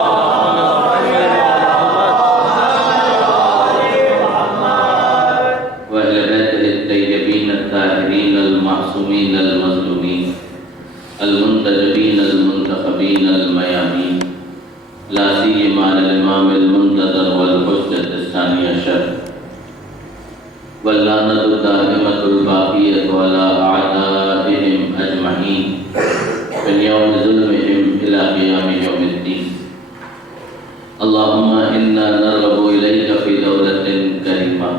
وأهل بيته الطيبين الطاهرين المعصومين المظلومين المنتجبين المنتخبين الميامين، لا سيما على الإمام المنتظر والحجة الثاني عشر، واللعنة الدائمة الباقية على أعدائهم أجمعين من يوم ظلمهم إلى قيام يوم الدين. اللهم إنا نرغب إليك في دولة كريمة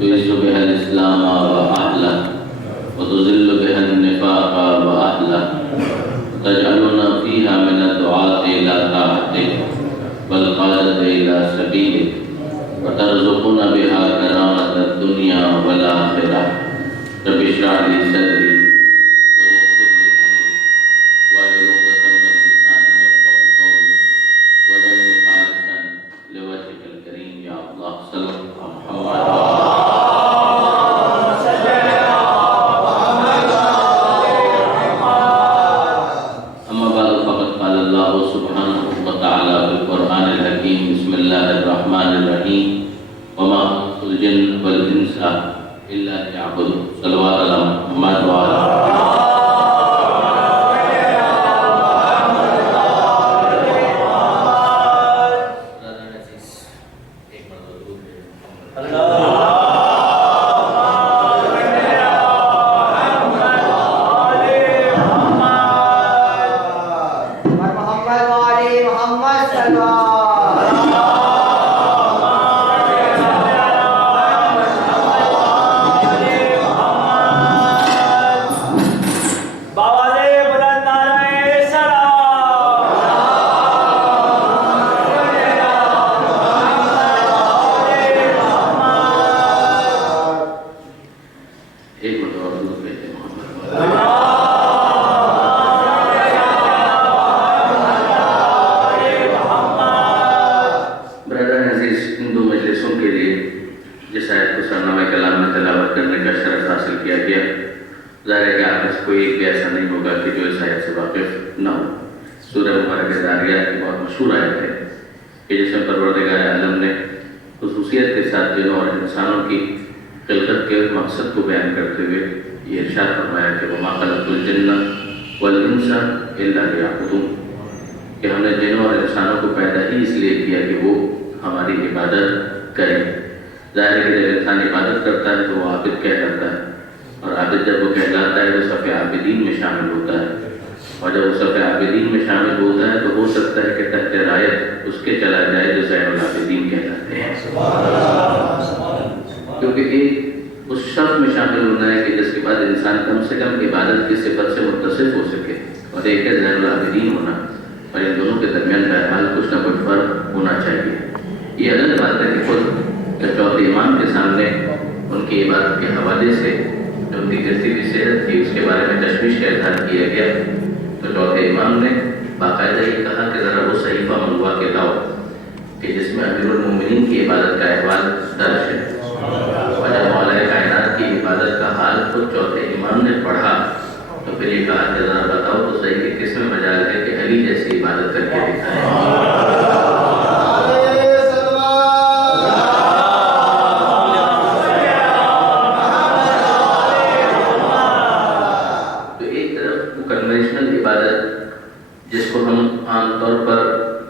تعز بها الإسلام وأهله وتذل بها النفاق وأهله، تجعلنا فيها من الدعاة إلى طاعتك والقادة إلى سبيلك، وترزقنا بها كرامة الدنيا والآخرة. رب اشرح لي صدري ويسر لي أمري واحلل عقدة من لساني يفقهوا قولي واجعلني خالصا لوجهك الكريم يا الله. صل على محمد. أما بعد فقد قال الله سبحانه وتعالى في القرآن الحكيم: بسم الله الرحمن الرحيم وما خلقت الجن والإنس إلا ليعبدون. صلوات على محمد وعلى مقصد کو بیان کرتے ہوئے یہ ارشاد فرمایا کہ وما خلقت الجن والانس الا لیعبدون، کہ ہم نے جنوں اور انسانوں کو پیدا ہی اس لیے کیا کہ وہ ہماری عبادت کریں۔ ظاہر ہے کہ جب انسان عبادت کرتا ہے تو وہ عابد کہلاتا ہے، اور عابد جب وہ کہلاتا ہے وہ صف عابدین میں شامل ہوتا ہے، اور جب وہ صف عابدین میں شامل ہوتا ہے تو ہو سکتا ہے کہ تحت رعایت اس کے چلا جائے جو زین العابدین کہلاتے ہیں، کیونکہ ایک اس شرط میں شامل ہونا ہے کہ جس کے بعد انسان کم سے کم عبادت کی صفت سے متصف ہو سکے، اور ایک ہے زین العابدین ہونا، اور ان دونوں کے درمیان بہرحال کچھ نہ کچھ فرق ہونا چاہیے۔ یہ الگ بات ہے کہ خود چوتھے امام کے سامنے ان کی عبادت کے حوالے سے جو ان کی جیسی بھی صحت تھی اس کے بارے میں تشویش کا اظہار کیا گیا، تو چوتھے امام نے باقاعدہ یہ کہا کہ ذرا وہ صحیفہ منگوا کے لاؤ کہ جس میں امیر المومنین کی عبادت کا احوال درج ہے، اور جب مولا کائنات کی عبادت کا حال خود چوتھے امام نے پڑھا تو پھر یہ کہا کہ ذرا بتاؤ تو صحیح کہ کس میں مجال ہے کہ علی جیسی عبادت کر کے دکھائے۔ تو ایک طرف وہ کنونشنل عبادت جس کو ہم عام طور پر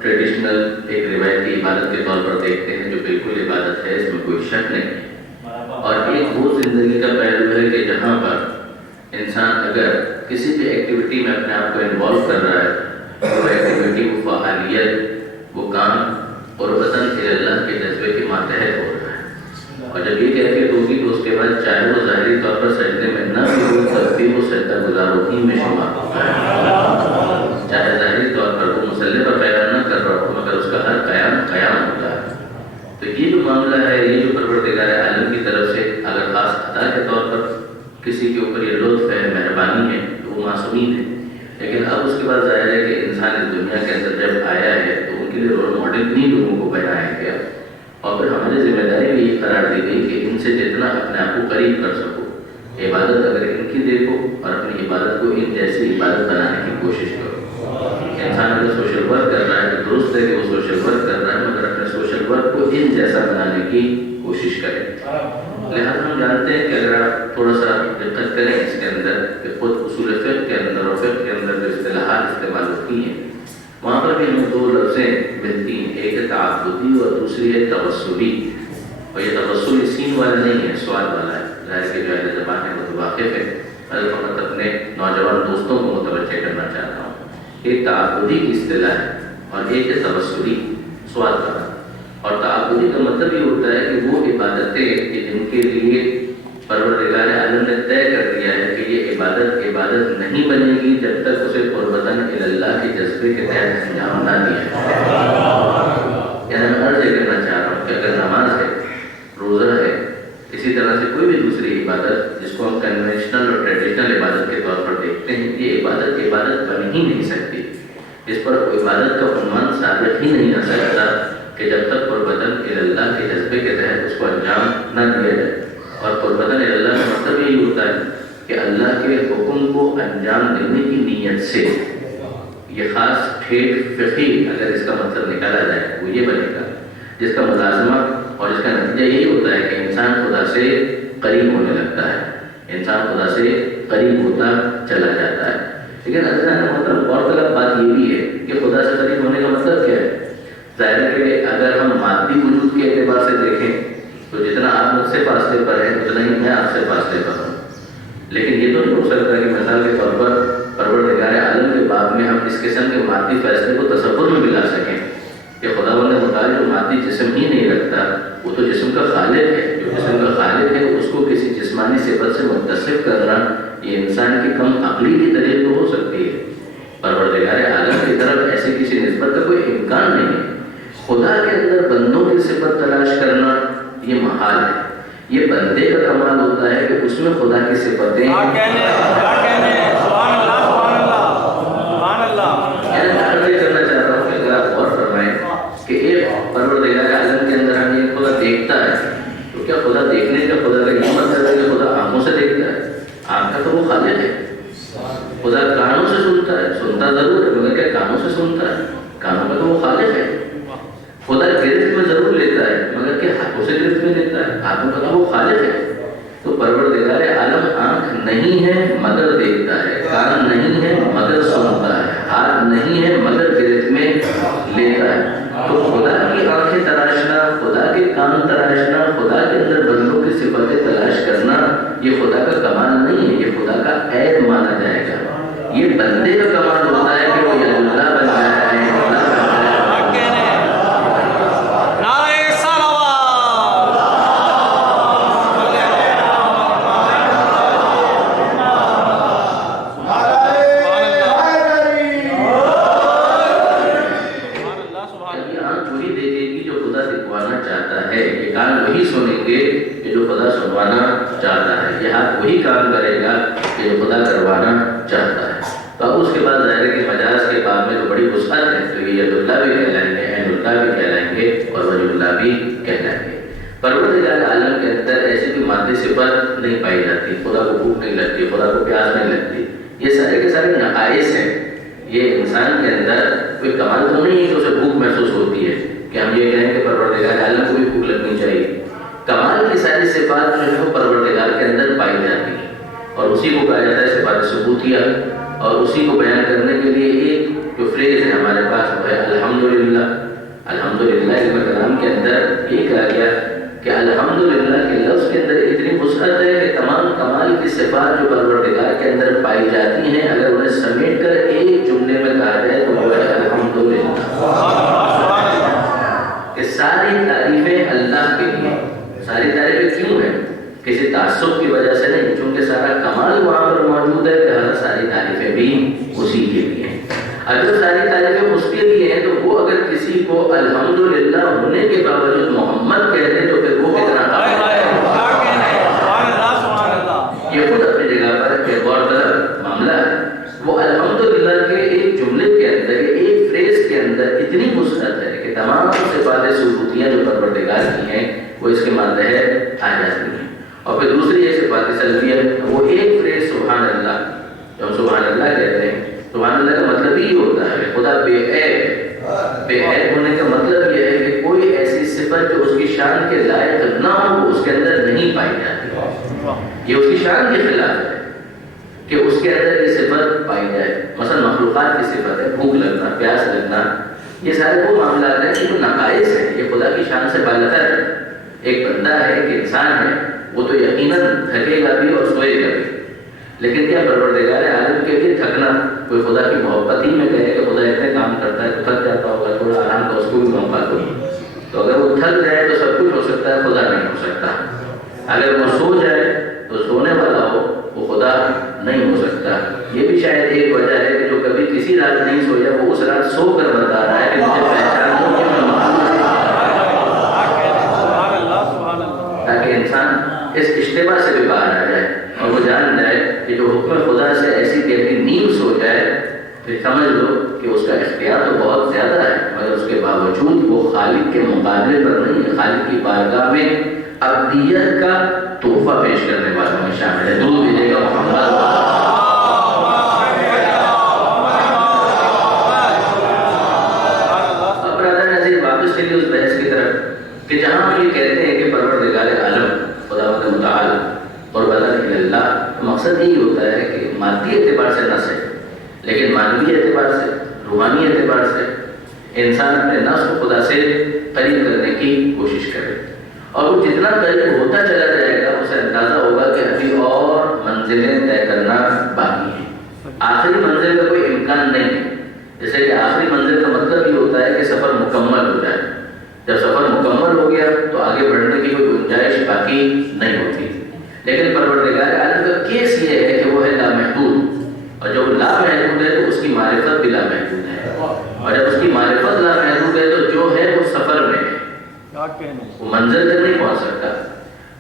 ٹریڈیشنل ایک روایتی عبادت کے طور پر دیکھتے ہیں جو بالکل عبادت ہے، اس میں کوئی شک نہیں، اور ایک وہ زندگی کا پہلو ہے کہ جہاں پر انسان اگر کسی بھی ایکٹیویٹی میں اپنے آپ کو انوالو کر رہا ہے تو وہ ایکٹیویٹی، وہ فعالیت، وہ کام قربتاً اللہ کے جذبے کے ماتحت ہو رہا ہے، اور جب یہ کیفیت ہوگی تو اس کے بعد چاہے وہ ظاہری طور پر سجدے میں نہ بھی ہو سکتی، وہ سجدہ گزاروں ہی میں شمار ہوتا ہے، چاہے ظاہری طور پر وہ مسلح پر قیام نہ کر رہا ہو مگر اس کا ہر قیام ہوتا ہے۔ تو یہ جو معاملہ ہے، یہ جو پروردگار عالم کی طرف سے اگر خاص عطا کے طور پر کسی کے اوپر یہ لطف ہے، مہربانی ہے، تو وہ معصومین ہے، لیکن اب اس کے بعد ظاہر ہے کہ انسان اس دنیا کے اندر جب آیا ہے تو ان کے لیے رول ماڈل انہیں لوگوں کو بنایا گیا، اور پھر ہماری ذمہ داری بھی یہ قرار دی گئی کہ ان سے جتنا اپنے آپ کو قریب کر سکو، عبادت اگر ان کی دیکھو اور اپنی عبادت کو ان جیسی عبادت بنانے کی کوشش کرو۔ انسان اگر سوشل ورک کر رہا ہے تو درست ہے کہ وہ سوشل ورک کر رہا ہے، مگر اپنے سوشل ورک کو ان جیسا بنانے کی کوشش کرے۔ لہٰذا ہم جانتے ہیں کہ اگر آپ تھوڑا سا دقت کریں اس کے اندر کہ خود اصول فقہ کے اندر اور فقہ کے اندر جو اصطلاحات استعمال ہوتی ہیں وہاں پر بھی ہمیں دو لفظیں ملتی ہیں، ایک ہے تعبدی اور دوسری ہے توسلی۔ اور یہ توسل سین والا نہیں ہے، سوال والا ہے۔ ظاہر کہ جو اہل زبان ہے وہ تو واقف ہے، میں فقط اپنے نوجوان دوستوں کو متوجہ کرنا چاہتا ہوں۔ ایک تعبدی کی اصطلاح ہے اور ایک ہے توسلی، سوال والا۔ اور تعبدی کا مطلب یہ ہوتا ہے کہ وہ عبادتیں کہ جن کے لیے پروردگار عالم نے طے کر دیا ہے کہ یہ عبادت نہیں بنے گی جب تک اسے قربتاً اللہ کے جذبے کے تحت انجام نہ دیا جائے۔ یعنی میں عرض یہ کرنا چاہ رہا ہوں کہ اگر نماز ہے، روزہ ہے، اسی طرح سے کوئی بھی دوسری عبادت جس کو ہم کنونشنل اور ٹریڈیشنل عبادت کے طور پر دیکھتے ہیں، یہ عبادت بن ہی نہیں سکتی، اس پر عبادت کا عنوان ثابت ہی نہیں آ سکتا کہ جب تک قربتاً اللہ کے جذبے کے تحت اس کو انجام نہ دیا جائے۔ اور قربتاً اللہ کا مطلب یہی ہوتا ہے کہ اللہ کے حکم کو انجام دینے کی نیت سے، یہ خاص ٹھیک فقہی اگر اس کا مطلب نکالا جائے وہ یہ بنے گا جس کا ملازمہ اور اس کا نتیجہ یہی ہوتا ہے کہ انسان خدا سے قریب ہونے لگتا ہے، انسان خدا سے قریب ہوتا چلا جاتا ہے۔ لیکن مطلب غور طلب بات یہ بھی ہے کہ خدا سے قریب ہونے کا مطلب کیا ہے؟ ظاہر ہے کہ اگر ہم مادی وجود کے اعتبار سے دیکھیں تو جتنا آپ مجھ سے فاصلے پر ہیں اتنا ہی میں آپ سے فاصلے پر ہوں، لیکن یہ تو نہیں ہو سکتا کہ مثال کے طور پر پروردگار عالم کے باب میں ہم اس قسم کے مادی فیصلے کو تصور میں ملا سکیں کہ خداوند متعال جو مادی جسم ہی نہیں رکھتا وہ تو جسم کا خالق ہے، جو جسم کا خالق ہے اس کو کسی جسمانی صفت سے متصف کرنا یہ انسان کی کم عقلی کی دلیل تو ہو سکتی ہے، پروردگار عالم کی طرف ایسی کسی نسبت کا کوئی امکان نہیں ہے۔ خدا کے اندر بندوں کی صفت تلاش کرنا یہ محال ہے، یہ بندے کا کمال ہوتا ہے کہ اس میں خدا کی صفتیں کرنا چاہتا ہوں کہ اگر آپ غور فرمائیں کہ ایک پروردگار عالم کے اندر ہم یہ خدا دیکھتا ہے تو کیا خدا دیکھنے کا خدا کا یہ مطلب ہے کہ خدا آنکھوں سے دیکھتا ہے؟ آنکھ کا تو وہ خالق ہے۔ خدا کانوں سے سنتا ہے، سنتا ضرور ہے مگر کیا کانوں سے سنتا ہے؟ کانوں کا تو وہ خالق ہے۔ خدا گرفت میں ضرور لیتا ہے مگر کیا ہاتھوں سے گرفت میں لیتا ہے؟ ہاتھوں کا تو وہ خالق ہے۔ تو پروردگار عالم آنکھ نہیں ہے مگر دیکھتا ہے، کان نہیں ہے مگر سنتا ہے، ہاتھ نہیں ہے مگر گرفت میں لیتا ہے۔ تو خدا کی آنکھیں تراشنا، خدا کے کان تراشنا، خدا کے اندر بندوں کی صفتیں تلاش کرنا یہ خدا کا کمال نہیں ہے، یہ خدا کا عیب مانا جائے گا۔ یہ بندے کا کمال ہوتا ہے کہ وہ اللہ بن جائے ہے۔ وہی کام کرے گا کہ جو خدا کروانا چاہتا ہے۔ تو اب اس کے بعد ظاہر ہے کہ مجاز کے باب میں تو بڑی وسعت ہے، تو یہ ید اللہ بھی کہلائیں گے، عین اللہ بھی کہلائیں گے اور وجہ اللہ بھی کہلائیں گے۔ پروردگار عالم کے اندر ایسی کوئی مادی صفت نہیں پائی جاتی، خدا کو بھوک نہیں لگتی، خدا کو پیاس نہیں لگتی، یہ سارے کے سارے نقائص ہیں۔ یہ انسان کے اندر کوئی کمال تو نہیں ہے کہ اسے بھوک محسوس ہوتی ہے کہ ہم یہ کہیں کہ پروردگار عالم کو بھی بھوک لگنی چاہیے۔ کمال کی ساری صفات جو ہے وہ پروردگار کے اندر پائی جاتی ہیں اور اسی کو کہا جاتا ہے صفات ثبوتیہ، اور اسی کو بیان کرنے کے لیے ایک جو فریز ہے ہمارے پاس وہ ہے الحمدللہ۔ الحمدللہ علم کلام کے اندر یہ کہا گیا کہ الحمدللہ کے لفظ کے اندر اتنی وسعت ہے کہ تمام کمال کی صفات جو پروردگار کے اندر پائی جاتی ہیں اگر انہیں سمیٹ کر ایک جملے میں کہا جائے تو وہ ہے الحمدللہ، کہ ساری تعریفیں اللہ کے لیے۔ ساری تعریفیں کیوں ہیں؟ کسی تعصب کی وجہ سے نہیں، چونکہ سارا کمال وہاں پر موجود ہے، لہٰذا ساری تعریفیں بھی اسی کے لیے ہیں۔ اگر ساری تعریفیں اس کے لیے ہیں تو وہ اگر کسی کو الحمدللہ ہونے کے باوجود محمد کہہ دے تو پھر وہ کتنا یہ خود اپنی جگہ پر ایک غور طلب معاملہ ہے۔ وہ الحمدللہ کے ایک جملے کے اندر، ایک فریز کے اندر اتنی وسعت ہے کہ تمام صفات ثبوتیہ جو پروردگار کی ہیں وہ اس کے ماتحت آ جاتی ہیں۔ اور پھر دوسری ہے صفات سلبیہ، وہ ایک فریز سبحان اللہ، جو ہم سبحان اللہ کہتے ہیں، سبحان اللہ کا مطلب یہ ہوتا ہے خدا بے عیب بے عیب ہونے کا مطلب یہ ہے کہ کوئی ایسی صفت جو اس کی شان کے لائق نہ ہو وہ اس کے اندر نہیں پائی جاتی. یہ اس کی شان کے خلاف ہے کہ اس کے اندر یہ صفت پائی جائے. مثلا مخلوقات کی صفت ہے بھوک لگنا، پیاس لگنا، یہ سارے وہ معاملات ہیں جو نقائص ہیں، یہ خدا کی شان سے بالاتر ہے. ایک بندہ ہے، ایک انسان ہے، وہ تو یقیناً تھکے گا بھی اور سوئے گا بھی، لیکن کیا پروردگار عالم کے لیے تھکنا کوئی خدا کی محبت ہی میں کہے کہ خدا اتنے کام کرتا ہے تو تھک جاتا ہوگا، تھوڑا آرام کا اس کو بھی موقع دو. تو اگر وہ تھک جائے تو سب کچھ ہو سکتا ہے، خدا نہیں ہو سکتا. اگر وہ سو جائے تو سونے والا ہو وہ خدا نہیں ہو سکتا. یہ بھی شاید ایک وجہ ہے کہ جو کبھی کسی رات نہیں سویا وہ اس رات سو کر بتا رہا ہے کہ مجھے پہچان دو کہ میں معلوم ہے، تاکہ انسان اس اشتباہ سے بھی باہر آ جائے اور وہ جان جائے کہ جو حکم خدا سے ایسی گہری نیند سو جائے پھر سمجھ لو کہ اس کا اختیار تو بہت زیادہ ہے، مگر اس کے باوجود وہ خالق کے مقابلے پر نہیں ہے، خالق کی بارگاہ میں ابدیت کا تحفہ پیش کرنے والوں میں شامل ہے. درود بھیجے گا محمد. اب برادر نظیر واپس چلیے اس بحث کی طرف کہ جہاں ہم یہ کہتے ہیں کہ پروردگار عالم خداوند متعال اور بدن اللہ، مقصد یہی ہوتا ہے کہ مادی اعتبار سے نہ صحیح لیکن معنوی اعتبار سے، روحانی اعتبار سے انسان اپنے نفس کو خدا سے قریب کرنے کی کوشش کرے، اور وہ جتنا قریب ہوتا چلا جائے گا اسے اندازہ ہوگا کہ ابھی اور منزلیں طے کرنا باقی ہیں. آخری منزل کا کوئی امکان نہیں ہے. جیسے کہ آخری منزل کا مطلب یہ ہوتا ہے کہ سفر مکمل ہو جائے. جب سفر مکمل ہو گیا تو آگے بڑھنے کی کوئی گنجائش باقی نہیں ہوتی. لیکن پروردگار عالم کا کیس یہ ہے کہ وہ ہے لامحدود، اور جب لامحدود ہے تو اس کی معرفت بھی لامحدود ہے، اور جب اس کی معرفت لامحدود ہے تو جو ہے وہ سفر میں ہے، وہ منزل تک نہیں پہنچ سکتا.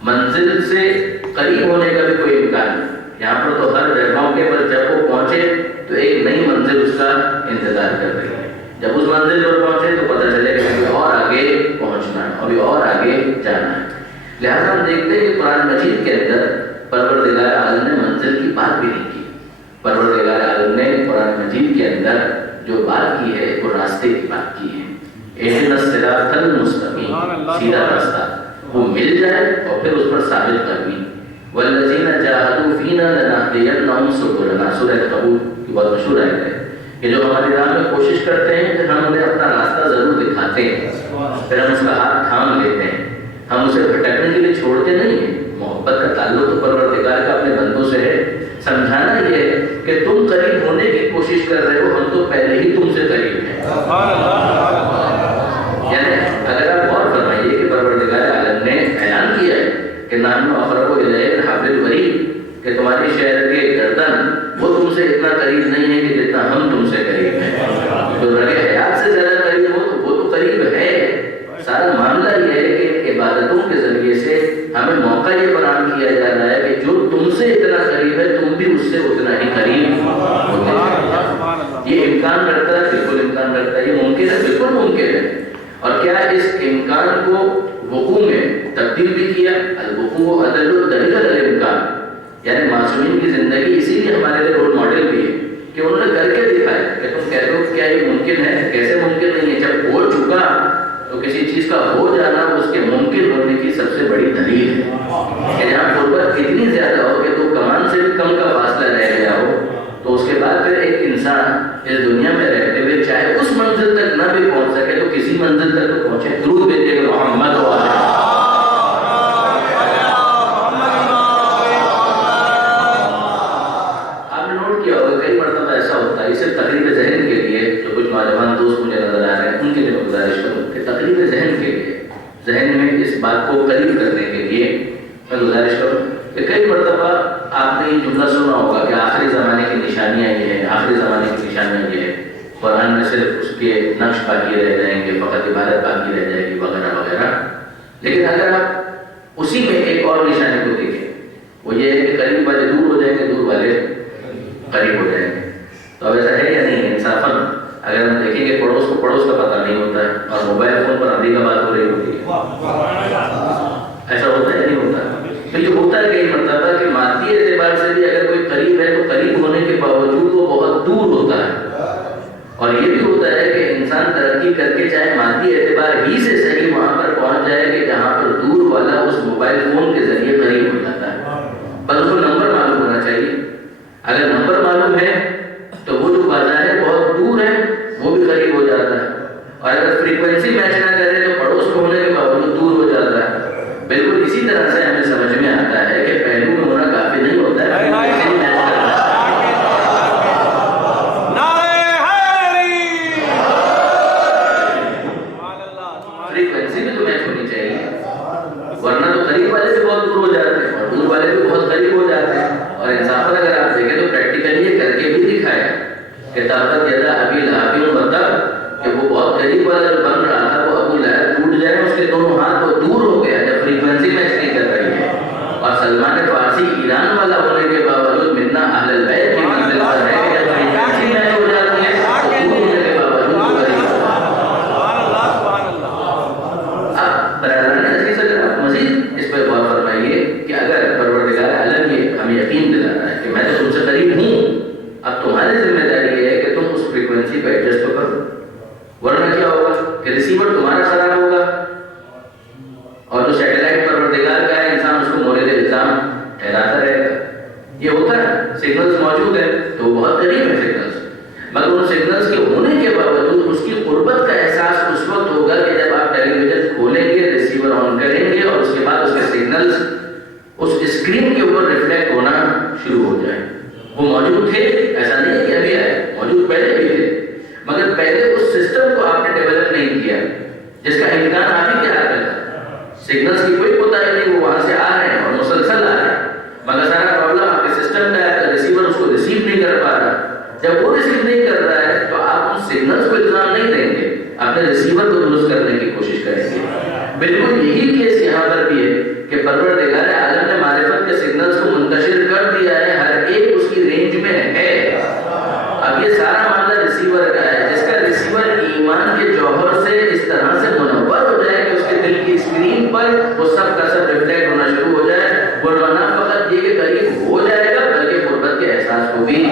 منزل سے قریب ہونے کا بھی کوئی امکان نہیں. یہاں پر تو ہر جگہوں کے پر جب وہ پہنچے تو ایک نئی منزل اس کا انتظار کر رہی ہے. جب اس منزل پر پہنچے تو پتہ چلے کہ ابھی اور آگے پہنچنا ہے، ابھی اور آگے جانا ہے. لہٰذا ہم دیکھتے ہیں کہ قرآن مجید کے اندر پروردگار عالم نے منزل کی بات بھی نہیں کی. پروردگار عالم نے قرآن مجید کے اندر جو بات کی ہے وہ راستے کی بات کی ہے. اہدنا الصراط المستقیم، سیدھا راستہ وہ مل جائے اور پھر اس پر ثابت قدمی. والذین جاہدوا فینا لنہدینہم سبلنا، سورہ کبوت کی بہت مشہور آیت ہے کہ جو ہماری راہ میں کوشش کرتے ہیں کہ ہم انہیں اپنا راستہ ضرور دکھاتے ہیں، پھر ہم اس کا ہاتھ تھام لیتے ہیں، ہم اسے بھٹکنے کے لیے چھوڑتے نہیں ہیں. محبت کا تعلق تو پروردگار کا اپنے بندوں سے ہے. سمجھانا یہ ہے کہ تم قریب ہونے کی کوشش کر رہے ہو، ہم تو پہلے ہی تم سے قریب ہیں. یعنی اگر آپ غور فرمائیے کہ پروردگار عالم نے اعلان کیا ہے کہ نحن اقرب الیہ من حبل الورید، کہ تمہاری شہر کے گردن وہ تم سے اتنا قریب نہیں ہے کہ جتنا ہم تم سے قریب ہیں. تو رگ حیات سے زیادہ قریب ہو تو وہ تو قریب ہے. سارا معاملہ یہ ہے کہ عبادتوں کے ذریعے سے ہمیں موقع یہ فراہم کیا جا رہا ہے کہ جو تم سے اتنا قریب ہے تم بھی اس سے اتنا ہی قریب ہوتے ہیں. یہ امکان رکھتا ہے، بالکل امکان رکھتا ہے. یہ ممکن ہے، بالکل ممکن ہے. اور کیا اس امکان کو وقوع میں تبدیل بھی کیا. الوقوع عدل دلیل الامکان، یعنی معصومین کی زندگی اسی لیے ہمارے لیے رول ماڈل بھی ہے کہ انہوں نے کر کے دکھایا کہ تم کہہ دو کیا یہ ممکن ہے، کیسے ممکن نہیں ہے. جب ہو چکا تو کسی چیز کا ہو جانا اس کے ممکن ہونے کی سب سے بڑی دلیل ہے. کہ جہاں غربت اتنی زیادہ ہو کہ تو کمان سے بھی کم کا فاصلہ رہ گیا ہو تو اس کے بعد پھر ایک انسان اس دنیا میں رہتے ہوئے چاہے اس منزل تک نہ بھی پہنچ سکے تو کسی منزل تک تو پہنچے. درود بھیجے گا محمد و آلہ. آپ نے نوٹ کیا ہوگا کئی مرتبہ ایسا ہوتا ہے، اسے تقریب ذہن کے لیے جو کچھ نوجوان دوست مجھے نظر آ رہے ہیں ان کے لیے گزارش کروں کہ تقریب ذہن کے لیے، ذہن میں اس بات کو قریب کرنے کے لیے میں گزارش کروں کہ کئی مرتبہ آپ نے یہ جملہ سنا ہوگا کہ آخری زمانے کی نشانیاں یہ ہیں، آخری زمانے کی نشانیاں یہ ہے، قرآن میں صرف اس کے نقش باقی رہ جائیں گے، فقط عبادت باقی رہ جائے گی وغیرہ وغیرہ. لیکن اگر آپ اسی میں ایک اور نشانی کو دیکھیں وہ یہ ہے کہ قریب والے دور ہو جائیں گے، دور والے قریب ہو جائیں گے. تو اب ایسا ہے یا نہیں ہے؟ انصافاً اگر ہم دیکھیں کہ پڑوس کو پڑوس کا پتہ نہیں ہوتا ہے اور موبائل فون پر ابھی کا بات ہو رہی ہوتی ہے، ایسا ہوتا ہے یا نہیں ہوتا؟ تو یہ ہوتا ہے کئی مرتبہ کہ مادی اعتبار سے بھی اگر کوئی قریب ہے تو قریب ہونے کے باوجود وہ بہت دور ہوتا ہے. اور یہ بھی ہوتا ہے کہ انسان ترقی مادی اعتبار ہی سے صحیح وہاں پر پہنچ جائے کہ جہاں پر دور والا اس موبائل فون کے ذریعے قریب ہو جاتا ہے. بس اس کو نمبر معلوم ہونا چاہیے. اگر نمبر معلوم ہے تو وہ جو بازار ہے بہت دور ہے وہ بھی قریب ہو جاتا ہے. اور اگر فریکوینسی میچ نہ کرے تو پڑوس میں ہونے کے باوجود دور ہو جاتا ہے. بالکل اسی طرح سے ہمیں سمجھ میں آتا ہے کہ پہلو میں ہونا کافی نہیں ہوتا ہے, فریکوینسی بھی تو میچ ہونی چاہیے, ورنہ تو قریب والے سے بہت دور ہو جاتے ہیں اور دور والے بھی بہت قریب ہو جاتے ہیں. اور انصاف پر اگر آپ دیکھیں تو پریکٹیکلی یہ کر کے بھی دکھایا کہ طاقت زیادہ ابھی لہابی کہ وہ بہت قریب والا جو بن رہا تھا وہ ابو لہب ٹوٹ جائے, اس کے دونوں ہاتھ وہ دور ہو گیا جب فریکوینسی میچ نہیں کر رہی ہے. اور سلمان فارسی ایران والا ہونے کے باوجود منا اہل البیت کی منزل پر ہے کہ جب فریکوینسی میچ ہو جاتی ہے تو دور ہونے کے باوجود قریب. اب برادران عزیز اگر آپ مزید اس پر غور فرمائیے کہ اگر پروردگار عالم یہ ہمیں یقین دلا رہا ہے کہ میں تو تم سے قریب ہوں, اب تمہاری ذمہ داری یہ ہے کہ تم اس فریکوینسی پہ ایڈجسٹ تو کرو, ورنہ کیا ہوگا کہ ریسیور تمہارا خراب ہوگا اور جو سیٹلائٹ پروردگار کا ہے انسان اس کو مورد الزام ٹھہراتا رہے گا. یہ ہوتا ہے, سگنلز موجود ہے تو وہ بہت قریب ہے سگنلز, مگر ان سگنلز کے ہونے کے باوجود اس کی قربت کا احساس اس وقت ہوگا کہ جب آپ ٹیلی ویژن کھولیں گے, ریسیور آن کریں گے اور اس کے بعد اس کے سگنلز اس اسکرین کے اوپر ریفلیکٹ ہونا شروع ہو جائیں. وہ موجود تھے, ایسا نہیں ہے کہ ابھی آئے, موجود پہلے بھی تھے, مگر پہلے اس سسٹم کو آپ نے ڈیولپ نہیں کیا جس کا امکان آپ ہی کے ہاتھ میں تھا. سگنلز کی کوئی کوتاہی نہیں, وہ وہاں سے آ رہے ہیں اور مسلسل آ رہے ہیں, مگر سارا پرابلم آپ کے سسٹم کا ہے, ریسیور اس کو ریسیو نہیں کر پا رہا. جب وہ ریسیو نہیں کر رہا ہے تو آپ ان سگنلز کو الزام نہیں دیں گے, اپنے ریسیور کو درست کرنے کی کوشش کریں گے. بالکل یہی کیس یہاں پر بھی ہے کہ پروردگار عالم نے معرفت کے سگنلز کو منتشر کر دیا ہے, ہر ایک اس کی رینج میں ہے. اب یہ سارا معاملہ ریسیور کا ہے, جس کا ریسیور ایمان کے جوہر سے اس طرح سے منور ہو جائے کہ اس کے دل کی اسکرین پر وہ سب کا سب ریفلیکٹ ہونا شروع ہو جائے. وہ نہ فقط یہ کہ قریب ہو جائے گا بلکہ قربت کے احساس کو بھی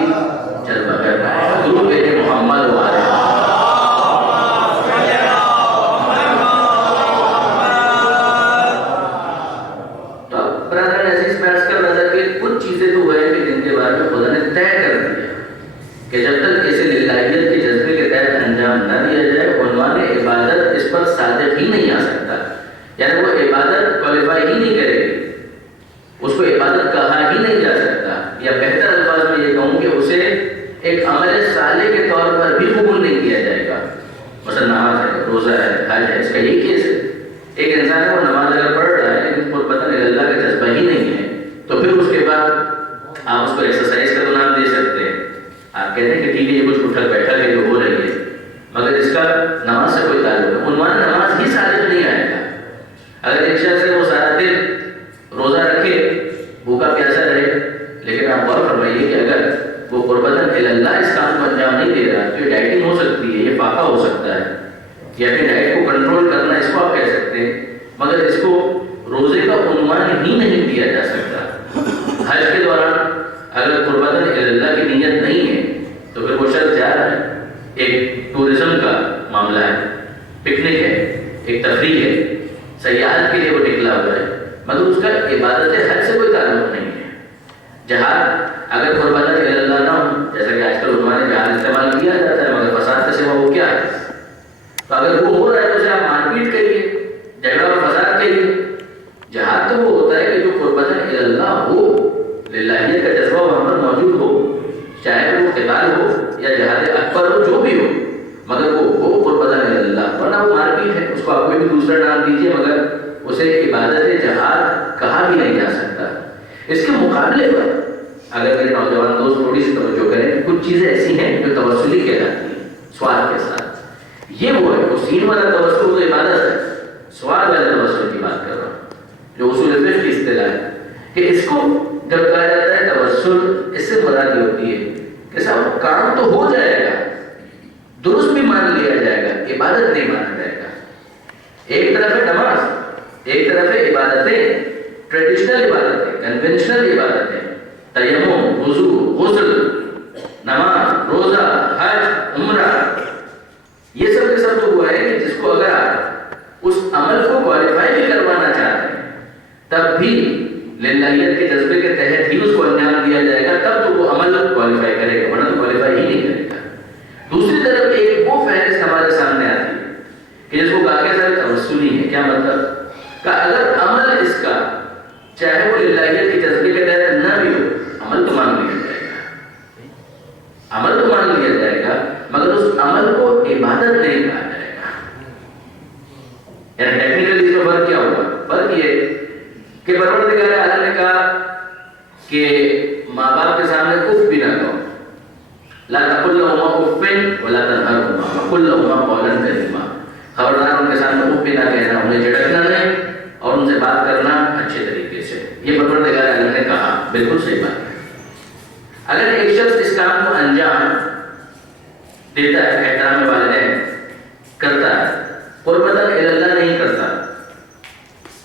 چل بغیر پائے گا. ضرور بیٹے محمد ہوا ہے. تو برادر عزیز میں عرض کر رہا تھا کہ کچھ چیزیں تو وہ ہیں کہ جن کے بارے میں خدا نے طے کر دیا کہ جب تک اسے للہیت کے جذبے کے تحت انجام نہ دیا جائے عنوان عبادت اس پر صادق ہی نہیں آ سکتا. یعنی وہ عبادت کوالیفائی ہی نہیں کرے گی, اس کو عبادت کہا ہی نہیں جا سکتا, یا بہتر الفاظ میں یہ کہوں کہ اسے ایک عمل صالح کے طور پر بھی قبول نہیں کیا جائے گا. مثلا نماز ہے, روزہ ہے, حج ہے, اس کا یہی کیس ہے. ایک انسان ہے وہ نماز اگر پڑھ رہا ہے لیکن قربت اللہ کا جذبہ ہی نہیں ہے تو پھر اس کے بعد آپ اس کو ایکسرسائز کا تو نام دے سکتے ہیں, آپ کہتے ہیں کہ ٹھیک ہے یہ کچھ اٹھک بیٹھا کے جو ہو رہی ہے, مگر اس کا نماز سے کوئی تعلق ہے. عنوان نماز ہی صالح نہیں آئے گا. اگر ایک شخص ہے وہ سارا دن روزہ رکھے, بھوکا پیاسا رہے, لیکن آپ غور فرمائیے کہ اگر وہ قربتاً اللہ اس کام کو انجام نہیں دے رہا تو یہ ڈائٹنگ ہو سکتی ہے, یہ فاقہ ہو سکتا ہے, یا پھر ڈائٹ کو کنٹرول کرنا اس کو آپ کہہ سکتے ہیں, مگر اس کو روزے کا عنوان ہی نہیں دیا جا سکتا. حج کے دوران اگر قربتاً اللہ کی نیت نہیں ہے تو پھر وہ شخص جا رہا ہے, ایک ٹورزم کا معاملہ ہے, پکنک ہے, ایک تفریح ہے, سیاحت کے لیے وہ نکلا ہوا ہے, مگر اس کا عبادت حج سے کوئی تعلق نہیں ہے. جہاد اگر قربتاً اللہ نہ ہو, جیسا کہ آج کل عنوان جہاد استعمال کیا جاتا ہے, مگر فساد کے سوا وہ کیا ہے. تو اگر وہ ہو رہا ہے تو اسے آپ مار پیٹ کریے, جھگڑا اور فساد کریے. جہاد تو وہ ہوتا ہے کہ جو قربتاً اللہ ہو, للہیت کا جذبہ وہاں پر موجود ہو, چاہے وہ قتال ہو یا جہاد اکبر ہو, جو بھی ہو, مگر وہ قربتاً اللہ, ورنہ وہ مار پیٹ ہے. اس کو آپ کوئی بھی دوسرا نام دیجیے مگر اسے عبادت جہاد کہا بھی نہیں جا سکتا. اس کے مقابلے پر اگر میرے نوجوان دوست تھوڑی سی توجہ کریں, کچھ چیزیں ایسی ہیں جو توسلی کہلاتی ہیں سواد کے ساتھ. یہ وہ ہے, وہ سین والا توسل تو عبادت ہے, سواد والے توسل کی بات کر رہا ہوں جو اصول فقہ کی اصطلاح ہے کہ اس کو جب کہا جاتا ہے توسل, اس سے مراد یہ ہوتی ہے کہ صاحب کام تو ہو جائے گا, درست بھی مان لیا جائے گا, عبادت نہیں مانا جائے گا. ایک طرف ہے نماز, ایک طرف ہے عبادتیں, ٹریڈیشنل عبادتیں, کنونشنل عبادتیں, تیمم, وضو, غسل, نماز, روزہ, حج, عمرہ, یہ سب کے سب شخص وہ ہے کہ جس کو اگر آپ اس عمل کو کوالیفائی بھی کروانا چاہتے ہیں تب بھی للہیت کے جذبے کے تحت ہی اس کو انجام دیا جائے گا، تب تو وہ عمل کوالیفائی کرے گا، ورنہ تو کوالیفائی ہی نہیں کرے گا۔ دوسری طرف ایک وہ فہرست ہمارے سامنے آتی ہے کہ جس کو کہا گیا سر توسلی ہے۔ کیا مطلب؟ کہ اگر عمل اس کا چاہے وہ للہیت کے جذبے کے تحت نہ بھی ہو، عمل تو مان لیا جائے گا، عمل تو مان لیا جائے گا، مگر اس عمل کو عبادت نہیں کہا جائے گا۔ یعنی ٹیکنیکلی اس میں فرق کیا ہوگا؟ فرق یہ کہ پروردگار عالم نے کہا کہ ماں باپ کے سامنے اف بھی نہ کہو، لا تقل لهما اف ولا تنهرهما وقل لهما قولا کریما، خبردار ان کے سامنے اف بھی نہ کہنا، انہیں جھڑکنا نہیں اور ان سے بات کرنا اچھے طریقے سے۔ یہ پروردگار عالم نے کہا، بالکل صحیح بات ہے۔ اگر ایک شخص اس کام کو انجام دیتا ہے، احترام والدین کرتا ہے، قربتاً الی اللہ نہیں کرتا،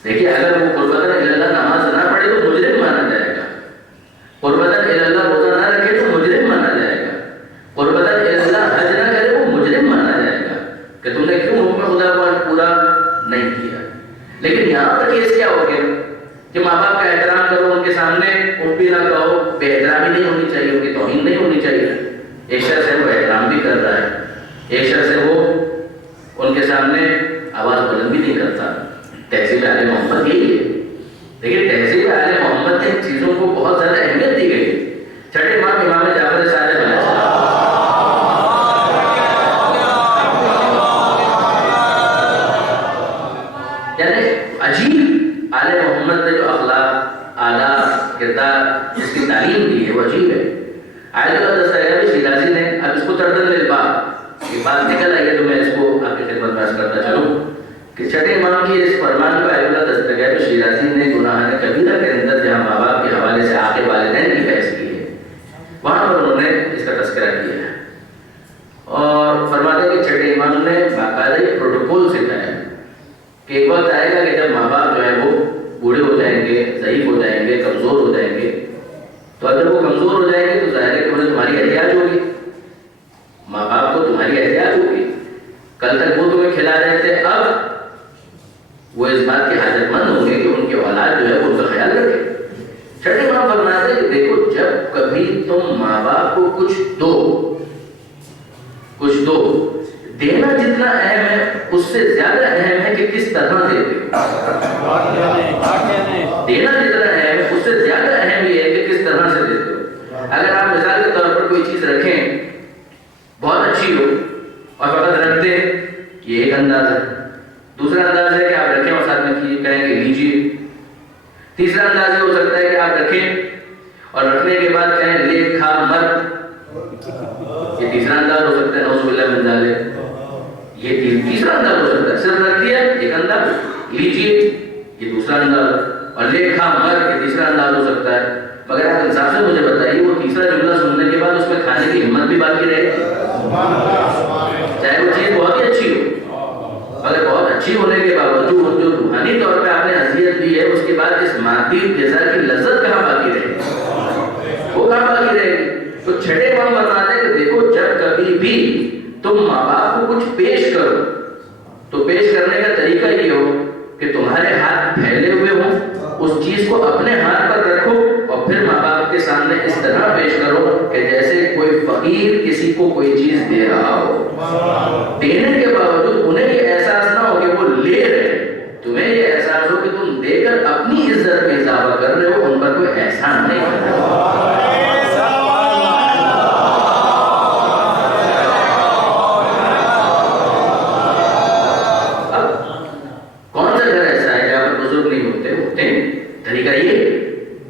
دیکھیے اگر وہ قربتاً الی اللہ نماز نہ پڑھے تو مجرم مانا جائے گا، قربتاً الی اللہ روزہ نہ رکھے تو مجرم مانا جائے گا، قربتاً الی اللہ حج نہ کرے وہ مجرم مانا جائے گا کہ تم نے کیوں حکم خدا کو پورا نہیں کیا۔ لیکن یہاں پر کیس کیا ہو گیا کہ ماں باپ کا احترام کرو، ان کے سامنے اف بھی نہ کہو، بے احترامی نہیں ہونی چاہیے، ان کی توہین نہیں ہونی چاہیے۔ ایک شخص ہے وہ احترام بھی کر رہا ہے، ایک شخص ہے وہ ان کے سامنے آواز بلند بھی نہیں کرتا۔ تہذیب اہل محمد یہی ہے۔ لیکن تہذیب اہل محمد نے چیزوں کو بہت زیادہ اہمیت دی گئی۔ چھٹے امام امام جعفر صادق علیہ السلام، یعنی عجیب آل محمد نے جو اخلاق، آداب، کردار اس کی تعلیم دی ہے وہ عجیب ہے۔ آیت اللہ دستیاب شیرازی نے اب اس کو تردد للباب، یہ بات نکل آئی ہے تو میں اس کو آپ کی خدمت میں عرض کرتا چلوں کہ چھٹے امام کی اس فرمان کو آیت اللہ دستیاب شیرازی نے گناہ کبیرہ کے اندر جہاں ماں باپ کے حوالے سے عاقل والدین کی بحث کی ہے، وہاں پر انہوں نے اس کا تذکرہ کیا ہے اور فرماتے ہیں کہ چھٹے امام نے باقاعدہ یہ پروٹوکول سکھایا کہ ایک وقت آئے گا کہ جب ماں باپ جو ہے وہ بوڑھے ہو جائیں گے، ضعیف ہو جائیں گے، کمزور ہو جائیں گے، تو اگر وہ کمزور ہو جائیں گے تو ظاہر ہے کہ انہیں تمہاری احتیاج ہوگی، ماں باپ کو تمہاری احتیاج ہوگی۔ کل تک وہ تمہیں کھلا رہے تھے، اب وہ اس بات کے حاجت مند ہوں گے کہ ان کے اولاد جو ہے ان کا خیال رکھے۔ چھٹے امام فرماتے ہیں کہ دیکھو جب کبھی تم ماں باپ کو کچھ دو، دینا جتنا اہم ہے اس سے زیادہ اہم ہے کہ کس طرح دیتے ہو۔ دینا جتنا اہم ہے اس سے زیادہ اہم یہ ہے کہ کس طرح سے دیتے ہو۔ اگر آپ مثال کے طور پر کوئی چیز رکھیں بہت اچھی ہو اور فقط رکھ دیں، یہ ایک انداز ہے۔ دوسرا انداز ہے کہ آپ رکھیں اور ساتھ میں کہیں گے لیجیے۔ تیسرا انداز یہ ہو سکتا ہے کہ آپ رکھیں اور رکھنے کے بعد کہیں لے کھا مر، یہ تیسرا انداز ہو سکتا ہے، نعوذ باللہ من ذالک، یہ تیسرا انداز ہو سکتا ہے۔ صرف رکھ دیا ایک انداز، لیجیے یہ دوسرا انداز، اور لے کھا مر یہ تیسرا انداز ہو سکتا ہے۔ مگر آپ انصاف سے مجھے بتائیے وہ تیسرا جملہ سننے کے بعد اس میں کھانے کی ہمت بھی باقی رہے گی، چاہے وہ چیز بہت ہی اچھی ہو، مگر بہت اچھی ہونے کے باوجود جو روحانی طور پہ آپ نے اذیت دی ہے اس کے بعد اس مادی غذا کی لذت کہاں باقی رہے گی، وہ کہاں باقی رہے گی۔ تو چھٹے امام فرماتے ہیں کہ دیکھو جب کبھی بھی تم ماں باپ کو کچھ پیش کرو تو پیش کرنے کا طریقہ یہ ہو کہ تمہارے ہاتھ پھیلے ہوئے ہوں، اس چیز کو اپنے ہاتھ پر رکھو اور پھر ماں باپ کے سامنے اس طرح پیش کرو کہ جیسے کوئی فقیر کسی کو کوئی چیز دے رہا ہو۔ دینے کے باوجود انہیں یہ احساس نہ ہو کہ وہ لے رہے، تمہیں یہ احساس ہو کہ تم دے کر اپنی عزت میں اضافہ کر رہے ہو، ان پر کوئی احسان نہیں کر رہے ہو۔ طریقہ یہ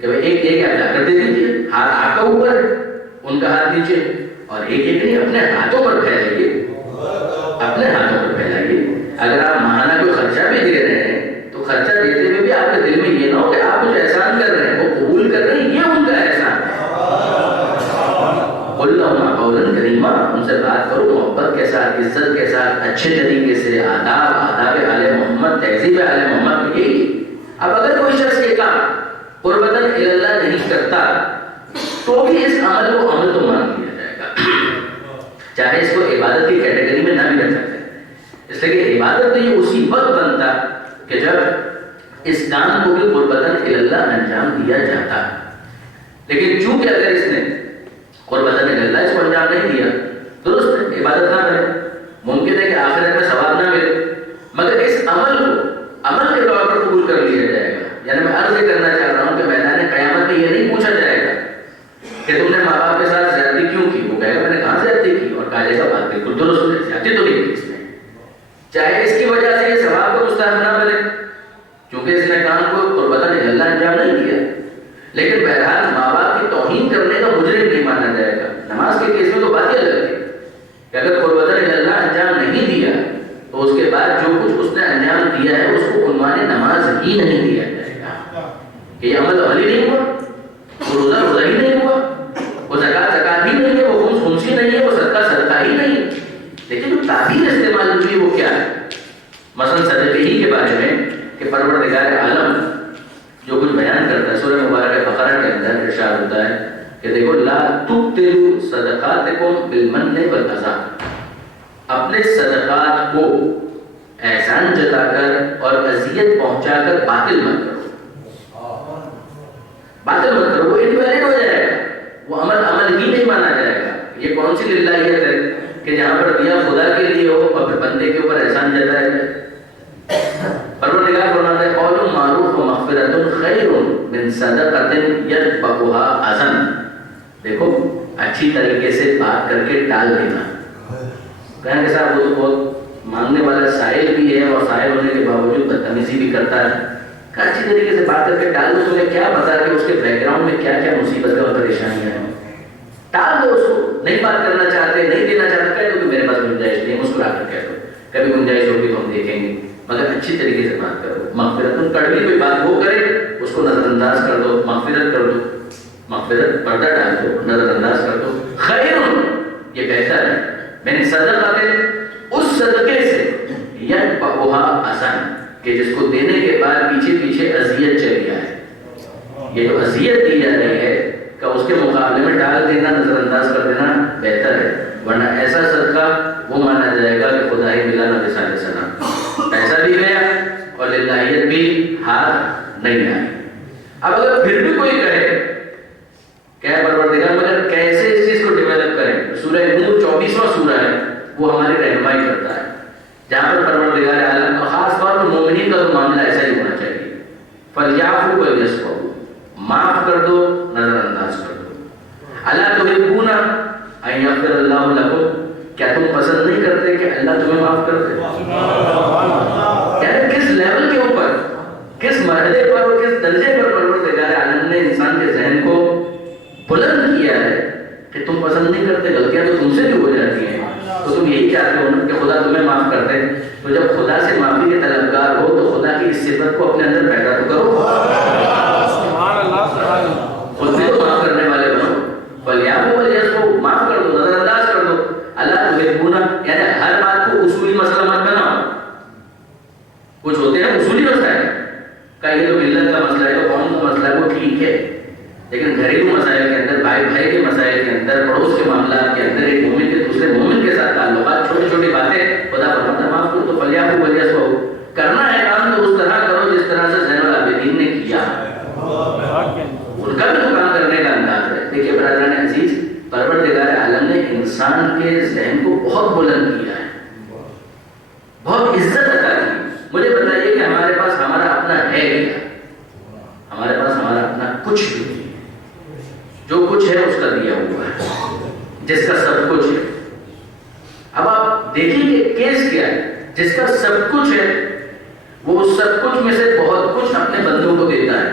کہ ایک ایک آپ جا کر دے دیجیے، ہاتھ آپ کا اوپر ان کا ہاتھ نیچے، اور ایک ایک نہیں اپنے ہاتھوں پر پھیلائیے، اپنے ہاتھوں پر پھیلائیے۔ اگر آپ ماہانہ کوئی خرچہ بھی دے رہے ہیں تو خرچہ دیتے ہوئے بھی آپ کے دل میں یہ نہ ہو کہ آپ کچھ احسان کر رہے ہیں، وہ قبول کر رہے ہیں، یہ ان کا احسان ہے۔ قل لہما قولا کریما، ان سے بات کرو محبت کے ساتھ، عزت کے ساتھ، اچھے طریقے سے، آداب آل محمد، تہذیب آل محمد یہی۔ اب اگر کوئی شخص یہ کام قربتاً الی اللہ نہیں کرتا تو بھی اس عمل کو عمل تو مان لیا جائے گا، چاہے اس کو عبادت کی کیٹیگری میں نہ بھی رکھا جائے۔ عبادت یہ اسی وقت بنتا کہ جب اس کام کو بھی قربتاً اللہ انجام دیا جاتا. لیکن چونکہ اگر اس نے قربتاً اللہ اس کو انجام نہیں دیا، درست ہے عبادت نہ کرے، ممکن ہے کہ آخرت میں ثواب نہ ملے، مگر اس عمل کو عمل کے طور پر قبول کر لیا جائے گا. یعنی میں عرض کرنا چاہ رہا ہوں کہ میدان قیامت میں یہ نہیں پوچھا جائے گا کہ تم نے ماں باپ کے ساتھ زیادتی کیوں کی. وہ کہے گا میں نے کہاں زیادتی کی، اور کہا جائے گا بات بالکل درست ہے، زیادتی تو نہیں کی اس نے، چاہے اس کی وجہ سے یہ ثواب کو مستحق نہ ملے کیونکہ اس نے کام کو قربتاً اللہ انجام نہیں دیا. لیکن بہرحال ماں باپ کی توہین کرنے کا مجرم نہیں مانا جائے گا. نماز کے کیس میں تو بات ہی الگ ہے کہ اگر قربتاً اللہ انجام نہیں دیا تو اس کے بعد جو کچھ اس نے انجام دیا ہے اس کو عنوان نماز ہی نہیں دیا جائے گا کہ یہ عمل عمل ہی نہیں ہوا، وہ روزہ روزہ ہی نہیں ہوا، وہ زکات زکات ہی نہیں ہے، وہ خمس خمس ہی نہیں ہے، وہ صدقہ صدقہ ہی نہیں ہے. لیکن جو تعبیر استعمال ہوئی وہ کیا ہے؟ مثلا صدقے ہی کے بارے میں کہ پروردگار عالم جو کچھ بیان کرتا ہے سورہ مبارکہ بقرہ کے اندر ارشاد ہوتا ہے کہ دیکھو لا تبطلوا صدقاتکم بالمن والأذى، اپنے صدقات کو احسان جتا کر اور اذیت پہنچا کر باطل مت کرو. باطل مت کرو، وہ انویلڈ ہو جائے گا، وہ عمل ہی نہیں مانا جائے گا. یہ کون سی للہیت ہے کہ جہاں پر دیا خدا کے لیے ہو اور پھر بندے کے اوپر احسان جتایا جائے. پروردگار فرماتا ہے قول معروف و مغفرۃ خیر من صدقۃ یتبعها اذى. دیکھو اچھی طریقے سے بات کر کے ٹال دینا. کہیں کہ صاحب وہ تو بہت مانگنے والا سائل بھی ہے اور سائل ہونے کے باوجود بدتمیزی بھی کرتا ہے. اچھی طریقے سے بات کر کے ٹال دو. تمہیں کیا پتا کہ اس کے بیک گراؤنڈ میں کیا کیا مصیبتیں اور پریشانیاں ہیں. ٹال دو اس کو. نہیں بات کرنا چاہتے، نہیں دینا چاہتے، کہہ دو کہ میرے پاس گنجائش نہیں، مسکرا کر کہہ دو کبھی گنجائش ہوگی تو ہم دیکھیں گے، مگر اچھی طریقے سے بات کرو. مغفرت کڑوی کوئی بات وہ کرے اس کو نظر انداز کر دو، مغفرت کر دو، مغفرت پردہ ڈال دو، نظر انداز کر دو. خیر یہ بہتر ہے میں نے صدقہ اس صدقے سے یتبعها اذى کہ جس کو دینے کے بعد پیچھے پیچھے اذیت چلی آئے. یہ جو اذیت دی جا رہی ہے کہ اس کے مقابلے میں ڈال دینا، نظر انداز کر دینا بہتر ہے. ورنہ ایسا صدقہ وہ مانا جائے گا کہ خدا ہی ملا نہ بسال سلام، پیسہ بھی گیا اور للہیت بھی ہاتھ نہیں آئی. اب اگر پھر بھی کوئی کہے کہ پروردگار مگر کیسے اس چیز کو ڈیولپ کریں، سورہ نور 24واں سورہ ہے وہ ہماری رہنمائی کرتا ہے جہاں پر پروردگار عالم اور خاص طور پر مومنین کا تو معاملہ ایسا ہی ہونا چاہیے. فلیعفوا ولیصفحوا، معاف کر دو، نظر انداز کر دو. الا تحبون ان یغفر اللہ لکم، کیا تم پسند نہیں کرتے کہ اللہ تمہیں معاف کر دے؟ یعنی کس لیول کے اوپر، کس مرحلے پر اور کس درجے پر پروردگار عالم نے انسان کے ذہن کو بلند کیا ہے کہ تم پسند نہیں کرتے، غلطیاں تو تم سے بھی ہو جاتی ہیں تو تم یہی چاہتے ہو نا کہ خدا تمہیں معاف کر دے. تو جب خدا سے معافی کے طلبگار ہو تو خدا کی اس صفت کو اپنے اندر پیدا تو کرو، خود بھی تو معاف کرنے والے بنو. فلیعفوا ولیصفحوا، معاف کر دو، نظر انداز کر دو. الا تحبون، یعنی ہر بات کو اصولی مسئلہ مت بناؤ. کچھ ہوتے ہیں اصولی مسائل کا، یہ تو ملت کا مسئلہ ہے، تو قوم کا مسئلہ ہے، وہ ٹھیک ہے. لیکن گھریلو مسائل کے اندر، بھائی بھائی کے مسائل کے اندر، پڑوس کے معاملات کے اندر، ایک مومن کے دوسرے مومن کے ساتھ تعلقات، چھوٹی چھوٹی باتیں خدا فرماتا ہے معاف کرو. تو فلیعفوا ولیصفحوا، کرنا ہے کام تو اس طرح کرو جس طرح سے زین العابدین نے کیا. ان کا بھی تو کام کرنے کا انداز ہے. دیکھیے برادران عزیز، پروردگار عالم نے انسان کے ذہن کو بہت بلند کیا ہے، بہت عزت عطا کی. مجھے بتائیے کہ ہمارے پاس ہمارا اپنا ہے کیا؟ ہمارے پاس ہمارا اپنا کچھ بھی نہیں. جو کچھ ہے اس کا دیا ہوا ہے، جس کا سب کچھ ہے. اب آپ دیکھیں کہ کیس کیا ہے. جس کا سب کچھ ہے وہ سب کچھ میں سے بہت کچھ اپنے بندوں کو دیتا ہے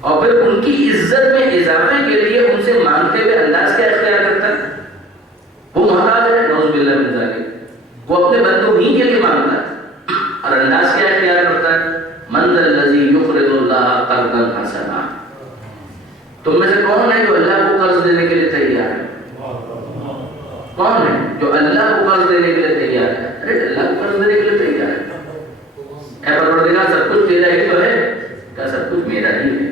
اور پھر ان کی عزت میں اضافے کے لیے ان سے مانگتے ہوئے انداز کیا اختیار کرتا ہے؟ وہ محتاج ہے، نعوذ باللہ من ذالک، وہ اپنے بندوں ہی کے لیے مانگتا ہے اور انداز کیا اختیار کرتا ہے؟ من ذا الذی یقرض اللہ قرضا حسنا. تم میں سے کون ہے جو اللہ کو قرض دینے کے لیے تیار ہے؟ کون ہے جو اللہ کو قرض دینے کے لیے تیار ہے؟ ارے اللہ کو قرض دینے کے لیے تیار ہے. اے پروردگار سب کچھ تیرا ہی تو ہے. کیا سب کچھ میرا ہی ہے؟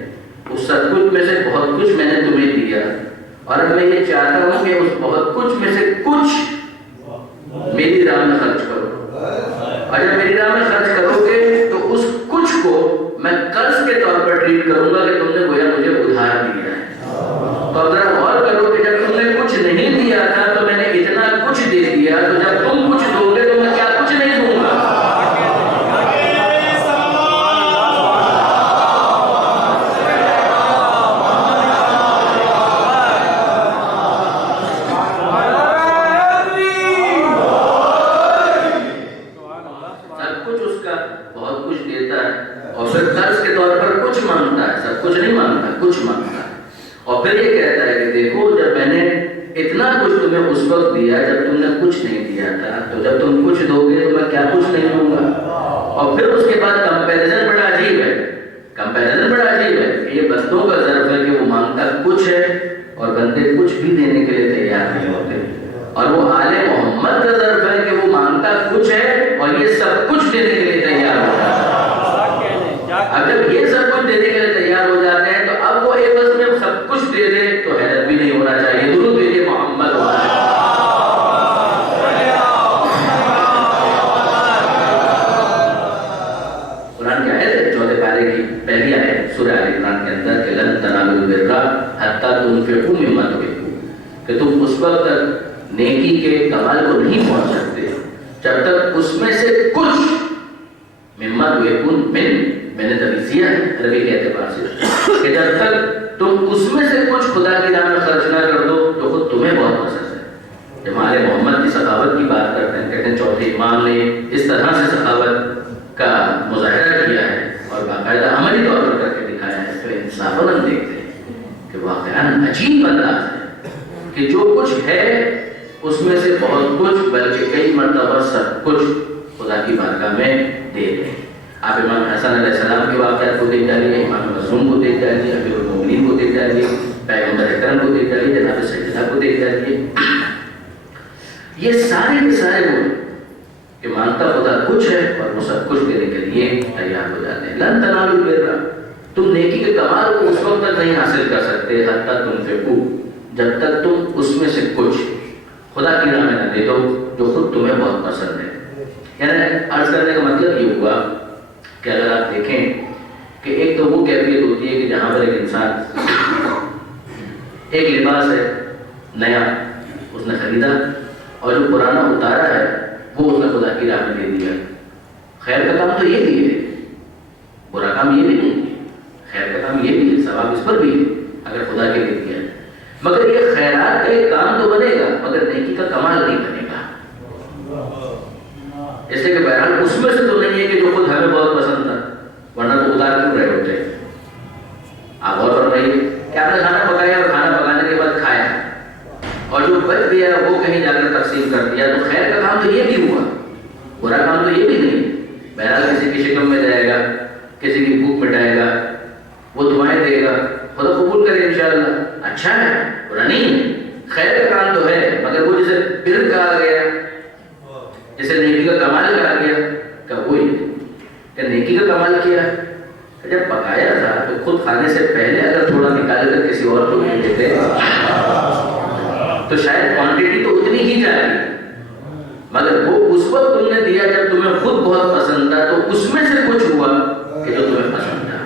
اس سب کچھ میں سے بہت کچھ میں نے تمہیں دیا اور اب میں یہ چاہتا ہوں کہ اس بہت کچھ میں سے کچھ میری راہ میں خرچ کرو. اور جب میری راہ میں خرچ کرو گے تو اس کچھ کو میں قرض کے طور پر ٹریٹ کروں گا کہ تم نے گویا مجھے ادھار دیا ہے. تو اب ذرا غور کرو کہ جب تم نے کچھ نہیں دیا تھا تو میں نے اتنا کچھ دے دیا, تو جب تم کچھ دو گے تو میں کیا کچھ نہیں دوں گا. سب کچھ اس کا بہت کچھ دیتا ہے اور پھر قرض کے طور پر کچھ مانگتا ہے, سب کچھ نہیں مانگتا, کچھ مانگتا ہے. اور پھر یہ کہتا ہے کہ دیکھو جب میں نے اتنا کچھ تمہیں اس وقت دیا جب تم نے کچھ نہیں دیا تھا, تو جب تم کچھ دو گے تو میں کیا کچھ نہیں دوں گا. اور پھر اس کے بعد کمپیریزن بڑا عجیب ہے, کمپیریزن بڑا عجیب ہے کہ یہ بندوں کا ضرب ہے کہ وہ مانگتا کچھ ہے اور بندے کچھ بھی دینے کے لیے تیار نہیں ہوتے, اور وہ آل محمد کا ضرب ہے کہ وہ مانگتا کچھ ہے اور یہ سب کچھ دینے کے لیے تیار ہو جاتا ہے. اب جب یہ سب کچھ دینے کے لیے تیار ہو جاتے ہیں تو اب وہ عوض میں سب کچھ دے دے تو حیرت بھی نہیں ہونا چاہیے. درود بھیجیے محمد قرآن کی آیت ہے 14 پارے کی پہلی آیت سورہ آل عمران کے اندر کہ لن تنالوا البر حتی تنفقوا مما تحبون, کہ تم اس وقت تک نیکی کے کمال کو نہیں پہنچ سکتے جب تک اس میں سے کچھ مما تحبون میں نے تبیزیہ ہے عربی کے اعتبار سے کہ جب تک تم اس میں سے کچھ خدا کی راہ میں خرچ نہ کر دو تو خود تمہیں بہت پسند ہے. جب آل محمد کی سخاوت کی بات کرتے ہیں کہتے ہیں چوتھے امام نے اس طرح سے سخاوت کا مظاہرہ کیا ہے اور باقاعدہ عملی طور پر کر کے دکھایا ہے, تو انصافاً ہم دیکھتے ہیں کہ واقعاً عجیب انداز ہے کہ جو کچھ ہے اس میں سے بہت کچھ بلکہ کئی مرتبہ سب کچھ خدا کی بارگاہ میں دے دیں. آپ امام حسن علیہ السلام کے واقعات کو دیکھ جائیے, امام معصوم کو دیکھ جائیے, امیر المومنین کو دیکھ جائیے, پیغمبر اکرم کو دیکھ جائیے, جناب سیدنا کو دیکھ جائیے. یہ سارے کے سارے وہ کہ مانگتا خدا کچھ ہے اور وہ سب کچھ دینے کے لیے تیار ہو جاتے ہیں. لن تنالوا البر, تم نیکی کے کمال کو اس وقت تک نہیں حاصل کر سکتے حتی تنفقوا, جب تک تم اس میں سے کچھ خدا کی راہ میں نہ دے دو جو خود تمہیں بہت پسند ہے. یعنی عرض کرنے کا مطلب یہ ہوا کہ اگر آپ دیکھیں کہ ایک تو وہ کیفیت ہوتی ہے کہ جہاں پر ایک انسان ایک لباس ہے نیا اس نے خریدا اور جو پرانا اتارا ہے وہ اس نے خدا کی راہ میں دے دیا. خیر کا کام تو یہ بھی ہے, برا کام یہ بھی نہیں ہے, خیر کا کام یہ بھی ہے, ثواب اس پر بھی ہے اگر خدا کے لیے دیا. مگر یہ خیرات کا ایک کام تو بنے گا مگر نیکی کا کمال نہیں بنے گا. اس لیے کہ بہرحال اس میں سے تو نہیں ہے کہ جو خود ہمیں بہت پسند تھا, ورنہ تو اتار کیوں رہے ہوتے. آپ غور کر رہی کہ آپ نے کھانا پکایا اور کھانا پکانے کے بعد کھایا اور جو بچ گیا وہ کہیں جا کر تقسیم کر دیا, تو خیر کا کام تو یہ بھی ہوا, برا کام تو یہ بھی نہیں. بہرحال کسی کی شکم میں جائے گا, کسی کی بھوک مٹائے گا, وہ دعائیں دے گا, خدا قبول کرے انشاءاللہ, اچھا ہے, برا نہیں ہے. خیر کا کام تو ہے مگر وہ جسے بر کہا گیا, جسے نیکی کا کمال کہا گیا, کہ وہی کہ نیکی کا کمال کیا جب پکایا تھا تو خود کھانے سے پہلے اگر تھوڑا نکال کر کسی اور کو دے دیتے تو شاید کوانٹٹی تو اتنی ہی جاتی, مگر وہ اس وقت تم نے دیا جب تمہیں خود بہت پسند تھا, تو اس میں سے کچھ ہوا کہ جو تمہیں پسند تھا.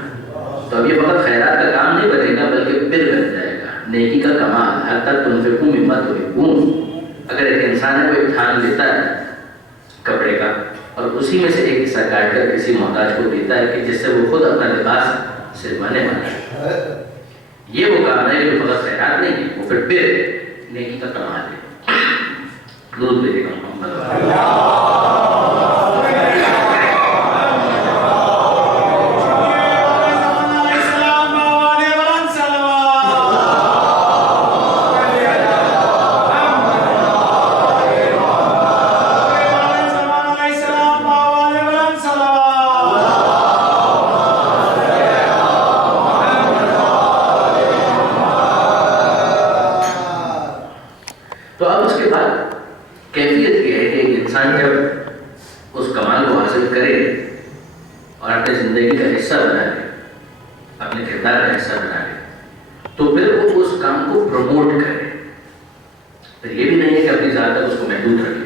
تو اب یہ فقط خیرات کا کام نہیں بنے گا بلکہ بر بن جائے گا, نیکی کا کمال. حتی تنفقوا مما تحبون, اگر ایک انسان ہے وہ ایک تھان لیتا ہے کپڑے کا اور اسی میں سے ایک حصہ کاٹ کر کسی محتاج کو دیتا ہے کہ جس سے وہ خود اپنا لباس سلوانے والا ہے, یہ وہ کام ہے جو فقط خیرات نہیں ہے, وہ پھر نیکی کا کمال ہے. درود بھیجیے محمد. تو اب اس کے بعد کیفیت یہ ہے کہ ایک انسان جب اس کمال کو حاصل کرے اور اپنی زندگی کا حصہ بنا لے, اپنے کردار کا حصہ بنا لے, تو پھر وہ اس کام کو پروموٹ کرے. پھر یہ بھی نہیں ہے کہ اپنی ذات تک اس کو محدود رکھے.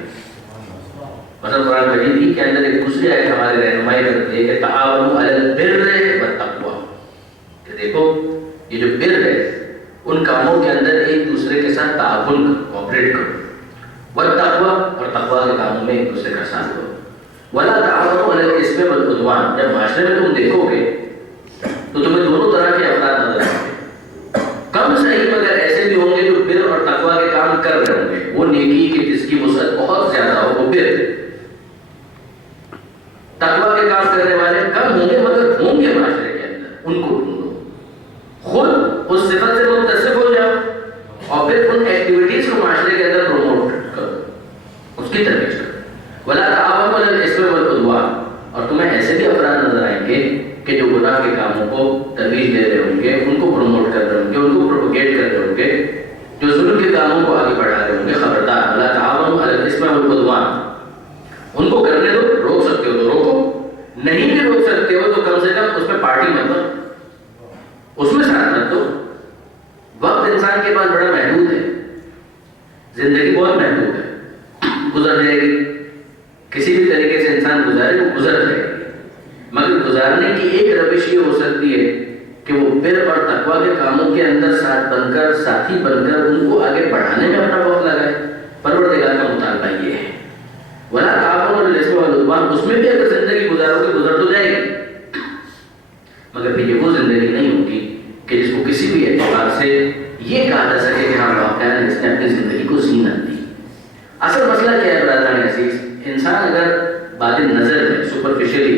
مثلا محترم قرآن مجید کے اندر ایک دوسری آیت ہماری رہنمائی کرتی ہے کہ تعاونوا علی البر والتقوی، کہ دیکھو یہ جو بر ہے ان کاموں کے اندر ایک دوسرے کے ساتھ تعاون کرو، کوآپریٹ کرو، والتقوی اور تقوی کے کاموں میں ایک دوسرے کا ساتھ دو، ولا تعاونوا علی الاثم والعدوان۔ جب معاشرے میں تم دیکھو گے تو تمہیں دونوں طرح کے افراد نظر آئیں گے، کم صحیح مگر ایسے بھی ہوں گے جو بر اور تقوی کے کام کر رہے ہوں گے، وہ نیکی کی جس کی وسعت بہت زیادہ ہو وہ بر، تقوی کے کام کرنے والے کم ہوں گے مگر ہوں گے معاشرے کے اندر، ان کو ڈھونڈو، خود اس صفت سے متصف ہو جاؤ اور پھر ان ایکٹیویٹیز کو معاشرے کے اندر پروموٹ کرو، اس کی ترویج کرو۔ ولا تعاونوا علی الاثم والعدوان، اور تمہیں ایسے بھی افراد نظر آئیں گے کہ جو گناہ کے کاموں کو ترویج دے رہے ہوں گے، ان کو پروموٹ کر رہے ہوں گے، ان کو پروپیگیٹ کر رہے ہوں گے، جو ظلم کے کاموں کو آگے بڑھا رہے ہوں گے۔ خبردار، ولا تعاونوا علی الاثم والعدوان، ان کو کرنے دو، روک سکتے ہو تو روکو، نہیں بھی روک سکتے ہو تو کم سے کم اس میں پارٹی مت بنو، اس میں ساتھ مت دو۔ وقت انسان کے پاس بڑا محدود ہے، زندگی بہت محدود ہے، گزر جائے گی، کسی بھی طریقے سے انسان گزارے وہ گزر جائے گی، مگر گزارنے کی ایک روش یہ ہو سکتی ہے کہ وہ بر اور تقوی کے کاموں کے اندر ساتھ بن کر، ساتھی بن کر ان کو آگے بڑھانے میں اپنا وقت لگائے۔ پروردگار کا مطالبہ یہ ہے، ولا تعاونوا علی الاثم والعدوان، اس میں بھی اگر زندگی گزارو گے گزر تو جائے گی، مگر پھر یہ وہ زندگی نہیں ہوگی کہ جس کو کسی بھی اعتبار سے یہ کہا جا سکے کہ ہاں واقعہ اس نے اپنی زندگی کو زینت دی۔ اصل مسئلہ کیا ہے برادران عزیز؟ انسان اگر بعد نظر میں سپرفیشلی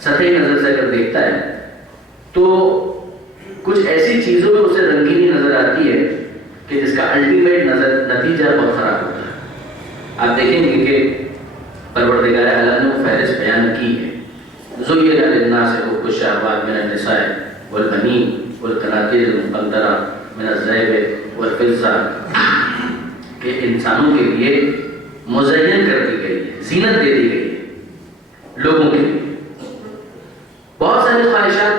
سطحی نظر سے اگر دیکھتا ہے تو کچھ ایسی چیزوں میں اسے رنگینی نظر آتی ہے کہ جس کا الٹیمیٹ نتیجہ بہت خراب ہوتا ہے۔ آپ دیکھیں گے کہ پروردگار اعلیٰ نے فہرست بیان کی ہے، زُيِّنَ لِلنَّاسِ حُبُّ الشَّهَوَاتِ مِنَ النِّسَاءِ وَالْبَنِينَ وَالْقَنَاطِيرِ الْمُقَنطَرَةِ مِنَ الذَّهَبِ وَالْفِضَّةِ، کہ انسانوں کے لیے مزین کر دی گئی ہے، زینت دے دی گئی ہے لوگوں کے لیے، بہت ساری خواہشات،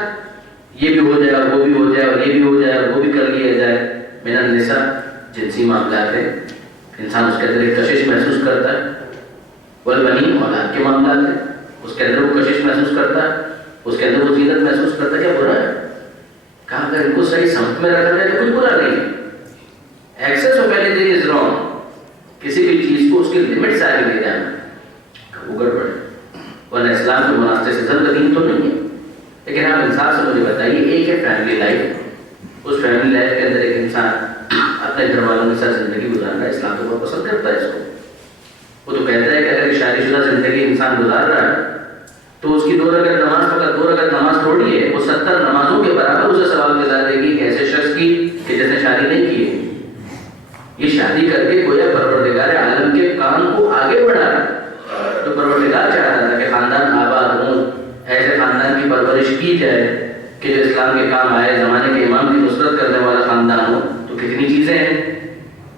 یہ بھی ہو جائے اور وہ بھی ہو جائے اور یہ بھی ہو جائے اور وہ بھی کر لیا جائے۔ من النساء، جنسی معاملات ہے، انسان اس کے اندر ایک کشش محسوس کرتا ہے، والبنین، اولاد کے معاملات ہے، اس کے اندر وہ کشش محسوس کرتا ہے، اس کے اندر وہ زینت محسوس کرتا ہے۔ کیا برا ہے؟ کہا اگر ان کو صحیح سمت میں رکھا جائے تو کچھ برا نہیں ہے۔ Excess of anything is wrong, کسی بھی چیز کو اس کے لمٹ سے آگے لے جانا وہ گڑبڑ ہے، ورنہ اسلام کے مناسب سے زیادہ دین تو نہیں ہے۔ لیکن آپ انصاف سے مجھے بتائیے، ایک ہے فیملی لائف، اس فیملی لائف کے اندر ایک انسان اپنے گھر والوں کے ساتھ زندگی گزارنا اسلام کو بہت پسند کرتا ہے، اس کو وہ تو کہتا ہے کہ اگر شادی شدہ زندگی انسان گزار رہا ہے تو اس کی 2 رکعت نماز، فقط 2 رکعت نماز تھوڑی ہے، وہ 70 نمازوں کے برابر اسے ثواب دلا دے گی ایسے شخص کی کہ جس نے شادی نہیں کی ہے۔ یہ شادی کر کے گویا پروردگار عالم کے کام کو آگے بڑھا رہا ہے۔ تو پروردگار چاہتا تھا کہ خاندان آباد ہوں، ایسے خاندان کی پرورش کی جائے کہ جو اسلام کے کام آئے، زمانے کے امام کی نصرت کرنے والا خاندان ہو۔ تو کتنی چیزیں ہیں،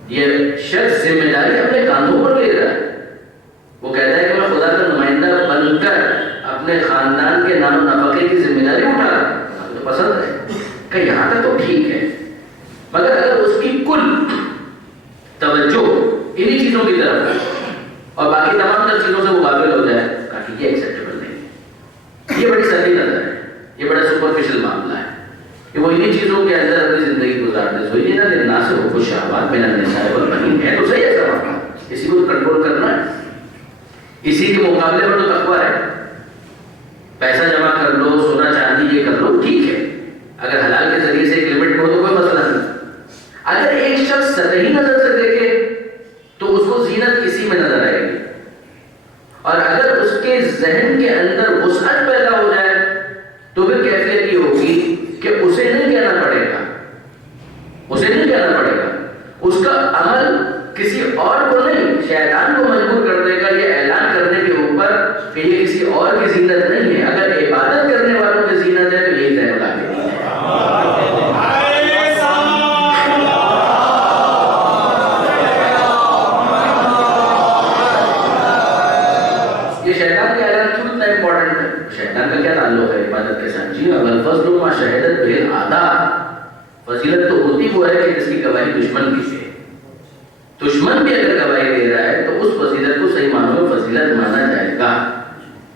یہ شخص ذمہ داری اپنے کاندھوں پر لے رہا ہے، وہ کہتا ہے کہ میں خدا کا نمائندہ بن کر اپنے خاندان کے نام و نفقے کی ذمہ داری اٹھا رہا ہوں۔ تو پسند ہے کہ یہاں تک تو ٹھیک ہے، مگر اگر اس کی کل توجہ انہی چیزوں کی طرف ہے اور باقی تمام تر چیزوں سے وہ غافل ہو جائے، کہا کہ یہ ایکسیپٹیبل نہیں، یہ بڑی سطحی نظر ہے، یہ بڑا سپرفیشل معاملہ ہے کہ وہ انہی چیزوں کے اندر اپنی زندگی گزار دے۔ زُيِّنَ لِلنَّاسِ حُبُّ الشَّهَوَاتِ مِنَ النِّسَاءِ وَالْبَنِينَ، ہے تو صحیح ہے سب، اسی کو کنٹرول کرنا ہے، اسی کے مقابلے میں تو تقویٰ ہے، پیسہ جمع کر لو، سونا چاندی یہ کر لو، ٹھیک ہے، اگر حلال کے ذریعے سے ایک لمٹ ہو تو کوئی مسئلہ نہیں۔ اگر ایک شخص سطحی نظر سے دیکھے تو اس کو زینت اسی میں نظر آئے گی، اور اگر اس کے ذہن کے اندر وسعت پیدا ہو جائے تو پھر کیفیت یہ ہوگی کہ اسے نہیں کہنا پڑے گا، اسے نہیں کہنا پڑے گا، اس کا عمل کسی اور کو نہیں، شیطان کو مجبور کر دے گا یہ اعلان کرنے کے اوپر کہ یہ کسی اور کی زینت نہیں ہے۔ اگر عبادت کرنے والوں کی زینت ہے تو یہی طے لا کے شیطان کا اعلان کیوں اتنا امپورٹنٹ ہے؟ شیطان کا کیا تعلق ہے عبادت کے ساتھ؟ جی الفضل ما شہدت به الاعداء، فضیلت تو ہوتی وہ ہے کہ جس کی گواہی دشمن کی سے، دشمن بھی اگر گواہی دے رہا ہے تو اس فضیلت کو صحیح معنوں میں فضیلت مانا جائے گا.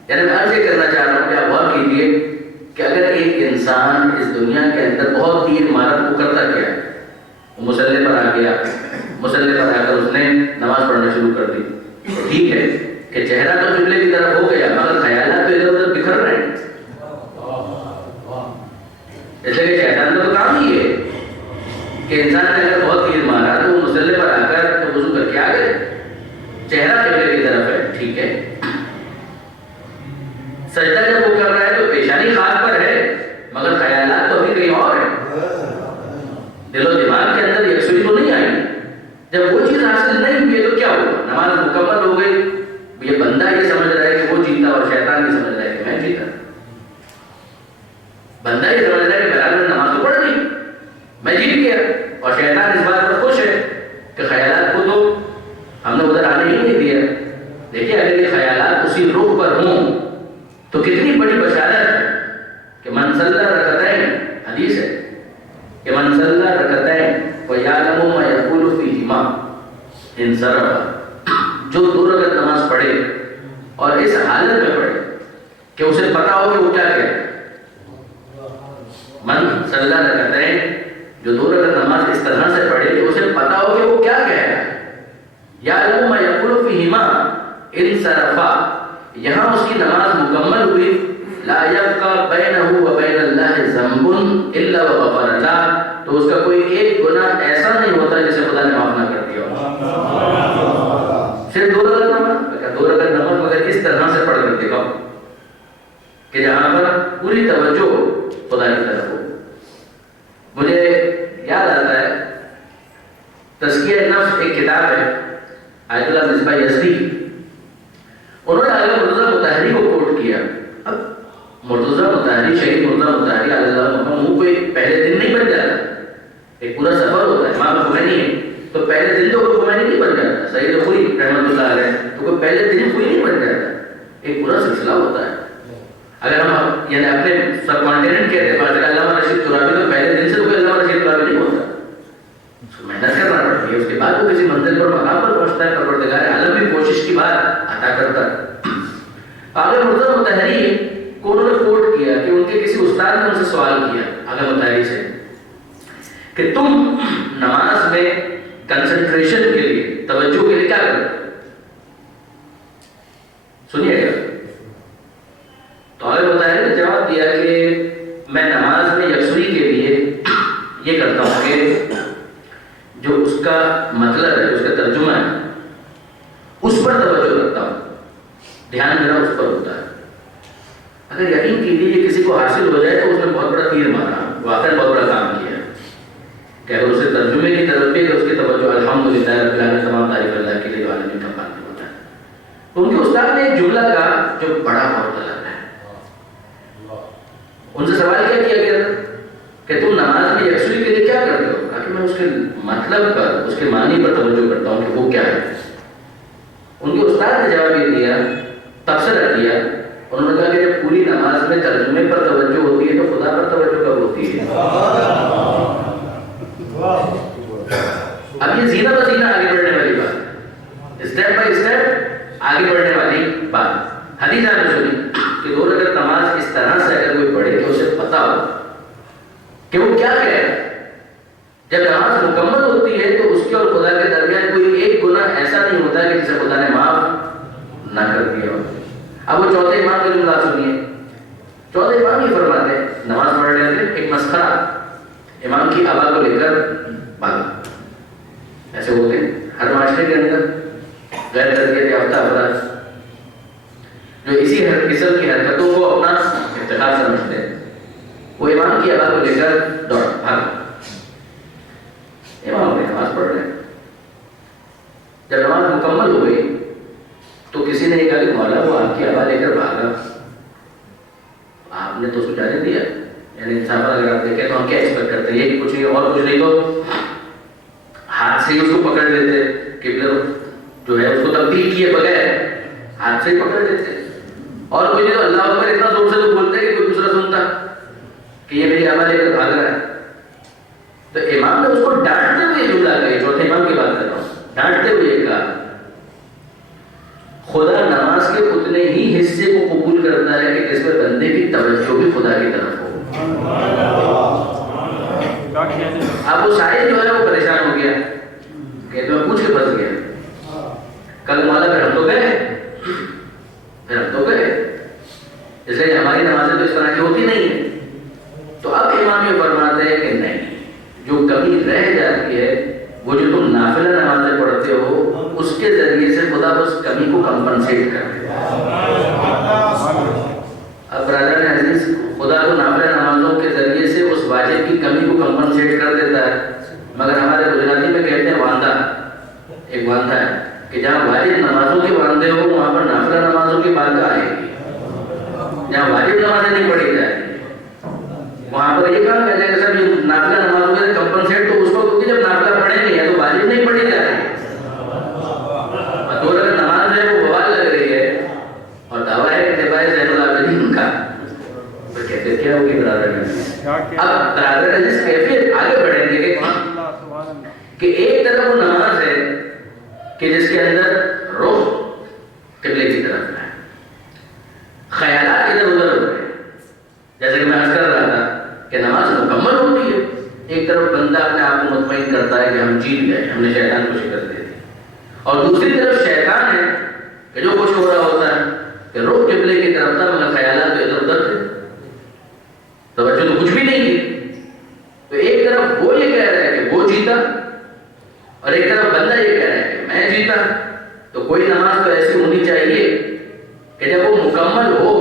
یعنی میں عرض یہ کرنا چاہ رہا ہوں کہ آپ غور کیجیے کہ اگر ایک انسان اس دنیا کے اندر بہت تیر مارت کو کرتا کیا ہے، وہ مصلی پر آ گیا، مصلی پر آ کر اس نے نماز پڑھنا شروع کر دی. ٹھیک ہے کہ چہرہ تو قبلے کی طرف ہو گیا مگر خیالات تو ادھر ادھر بکھر رہے ہیں. اس لیے کہ شیطان کا تو کام ہی ہے کہ انسان نے اگر بہت تیر مارا تو وہ مصلی پر آ کر تو وضو کر کے آ گئے، چہرہ قبلے کی طرف ہے. ٹھیک ہے، سجدہ جب وہ کر رہا ہے تو پیشانی خاک پر ہے مگر خیالات تو ابھی کہیں اور ہیں. دل و دماغ کے اندر یکسوئی تو نہیں آئی. جب وہ چیز حاصل نہیں ہوئی تو کیا ہوا؟ نماز مکمل ہو گئی. یہ بندہ یہ سمجھ رہا ہے کہ وہ جیتا اور شیطان یہ سمجھ رہا ہے کہ میں جیتا. بندہ یہ سمجھ رہا ہے کہ بہرحال میں نماز تو پڑھ لی، میں جیت گیا، اور شیطان اس بات پر خوش ہے کہ خیالات کو تو ہم نے ادھر آنے ہی نہیں دیا. دیکھیے اگر یہ خیالات اسی رخ پر ہوں تو کتنی بڑی بشارت ہے کہ من صلی رکعتین، حدیث ہے کہ من صلی رکعتین ویعلم ما یقول فیہما انصرف، جو 2 رکعت نماز پڑھے اور اس حالت میں پڑھے کہ اسے پتا ہو کہ وہ کیا کہے. من صلی رکعتین، جو 2 رکعت نماز اس طرح سے پڑھے کہ اسے پتا ہو کہ وہ کیا کہہ رہا ہے. یعلم ما یقول فیہما انصرفا، یہاں اس کی نماز مکمل ہوئی. لا یبقى بینہ وبین اللہ ذنب الا وغفر لہ، تو اس کا کوئی ایک گناہ ایسا نہیں ہوتا جسے خدا نے معاف نہ کر دیا ہو. صرف 2 رکعت نماز، 2 رکعت نماز مگر اس طرح سے پڑھ کر دیکھا کہ جہاں پر پوری توجہ خدا کی طرف ہو. مجھے یاد آتا ہے تزکیہ نفس ایک کتاب ہے آیت اللہ مصباح یزدی، انہوں نے عالم مرتضیٰ مطہری کو کوٹ کیا. اب مرتضیٰ مطہری، شہید مرتضیٰ مطہری علیہ السلام، وہ کوئی پہلے دن نہیں بن جاتا، ایک پورا سفر ہوتا ہے. امام خمینی ہے تو پہلے دن تو کوئی خمینی نہیں بن جاتا. سید خوئی رحمۃ اللہ علیہ تو کوئی پہلے دن خوئی نہیں بن جاتا، ایک پورا سلسلہ ہوتا ہے. اگر ہم یعنی اپنے سب کانٹیننٹ کہتے ہیں علامہ رشید ترابی، تو پہلے دن سے تو کوئی علامہ رشید ترابی نہیں ہوتا، اس کو محنت کرنا پڑتی ہے. اس کے بعد وہ کسی منزل پر مقام پر پہنچتا ہے. پروردگار عالم بھی کوشش کی بات عطا کرتا ہے. عالم مرتضیٰ مطہری کو انہوں نے کوٹ کیا کہ ان کے کسی استاد نے ان سے سوال کیا عالم مطہری سے کہ تم نماز میں کنسنٹریشن کے لیے، توجہ کے لیے کیا کرتے؟ سنیے گا. تو عالم مطہری نے جواب دیا کہ میں نماز میں یکسوئی کے لیے یہ کرتا ہوں کہ جو اس کا مطلب ہے، اس کا ترجمہ ہے، اس پر توجہ رکھتا ہوں، دھیان میرا اس پر ہوتا ہے. اگر یقین کیجیے کہ کسی کو حاصل ہو جائے تو اس نے بہت بڑا تیر مارا، واقعی بہت بڑا کام کیا کہ اگر اسے ترجمے کی طرف بھی اس کی توجہ الحمدللہ رب العالمین، تمام تعریف اللہ کے لیے جو عالمین کا خالق ہوتا ہے. تو ان کے استاد نے ایک جملہ کہا جو بڑا غور طلب ہے. ان سے سوال کیا کیا گیا کہ تم نماز میں یکسوئی کے لیے کیا کرتے ہو؟ کہا کہ میں اس کے مطلب پر، اس کے معنی پر توجہ کرتا ہوں کہ وہ کیا ہے. ان کے استاد نے جواب یہ دیا، تبصرہ کیا. انہوں نے کہا کہ جب پوری نماز میں ترجمے پر توجہ ہوتی ہے تو خدا پر توجہ کب ہوتی ہے؟ اب یہ زینہ بزینہ آگے بڑھنے والی بات، اسٹیپ بائی اسٹیپ آگے بڑھنے والی بات. حدیث آپ نے سنی کہ 2 رکعت نماز اس طرح سے اگر کوئی پڑھے تو اسے پتا ہو کہ وہ کیا کہہ رہا ہے. جب نماز مکمل ہوتی ہے تو اس کے اور خدا کے درمیان کوئی ایک گناہ ایسا نہیں ہوتا کہ جسے خدا نے معاف نہ کر دیا ہو. اب وہ چوتھے امام کا جملہ سنیے. چوتھے امام یہ فرماتے ہیں، نماز پڑھ رہے تھے، ایک مسخرہ امام کی آبا کو لے کر بھاگا. ایسے ہوتے ہیں ہر معاشرے کے اندر غیر تربیت یافتہ افراد جو اسی قسم کی حرکتوں کو اپنا افتخار سمجھتے ہیں. وہ امام کی آبا کو لے کر دوڑ بھاگا. امام نے نماز پڑھ رہے ہیں. جب نماز مکمل ہو گئی تو کسی نے یہ کہا کہ مولا وہ آپ کی آبا لے کر بھاگا، آپ نے تو سجانے دیا. یعنی انصاف اگر آپ دیکھیں تو ہم کیا ایکسپیکٹ کرتے ہیں؟ یہ کچھ نہیں اور کچھ نہیں تو ہاتھ سے ہی اس کو پکڑ لیتے، قبلہ جو ہے اس کو تبدیل کیے بغیر ہاتھ سے ہی پکڑ لیتے. اور کوئی نہیں تو اللہ اکبر اتنا زور سے تو بولتے کہ کوئی دوسرا سنتا کہ یہ میری آبا لے کر بھاگ رہا ہے. تو امام نے اس کو ڈانٹتے ہوئے جملہ کہی. چوتھے امام کی بات کر رہا ہوں. ڈانٹتے ہوئے کہا خدا نماز کے اتنے ہی حصے کو قبول کرتا ہے کہ جس میں بندے کی توجہ بھی خدا کی طرف ہو. اب وہ شاید جو ہے وہ پریشان ہو گیا کہ میں پوچھ کے پھنس گیا. کل مولا پھر ہم تو گئے اس لیے ہماری نمازیں تو اس طرح کی ہوتی نہیں ہے. تو اب امام یہ فرماتے ہیں کہ نہیں، جو کمی رہ جاتی ہے وہ جو تم نافلہ نمازیں پڑھتے ہو اس کے ذریعے سے خدا اس کمی کو کمپنسیٹ کر دیتا ہے. اب برادر عزیز، خدا کو نافلہ نمازوں کے ذریعے سے اس واجب کی کمی کو کمپنسیٹ کر دیتا ہے، مگر ہمارے گجراتی میں کہتے ہیں واندہ. ایک واندہ ہے کہ جہاں واجب نمازوں کے واندے ہو وہاں پر نافلہ نمازوں کی بات آئے گی. جہاں واجب نمازیں نہیں پڑھی جائے وہاں پر یہ کہا کہ سب نافلہ نمازوں کے کمپنسیٹ تو اس وقت ہوگی جب نافلہ پڑھیں گے، یا تو واجب نہیں پڑھی جا رہی ہے اور اگر نماز ہے وہ بوال لگ رہی ہے اور دعویٰ ہے کہ نبائے زین العابدین کا، تو کہتے کیا ہوگی برادر عزیز؟ اب برادر عزیز کیفیت آگے بڑھیں گے کہ ایک طرف وہ نماز ہے کہ جس کے اندر رخ قبلے کی طرف ہے، خیالات ادھر ادھر ہو رہے ہیں. جیسے کہ میں عرض کر رہا تھا کہ نماز مکمل ہوتی ہے، ایک طرف بندہ اپنے آپ کو مطمئن کرتا ہے کہ ہم جیت گئے، ہم نے شیطان کو شکست دے دی، اور دوسری طرف شیطان ہے کہ جو کچھ ہو رہا ہوتا ہے کہ رخ قبلے کی طرف تھا مگر خیالات ادھر ادھر تھے، توجہ تو کچھ بھی نہیں کی. تو ایک طرف وہ یہ کہہ رہا ہے کہ وہ جیتا اور ایک طرف بندہ یہ کہہ رہا ہے کہ میں جیتا. تو کوئی نماز تو ایسی ہونی چاہیے کہ جب وہ مکمل ہو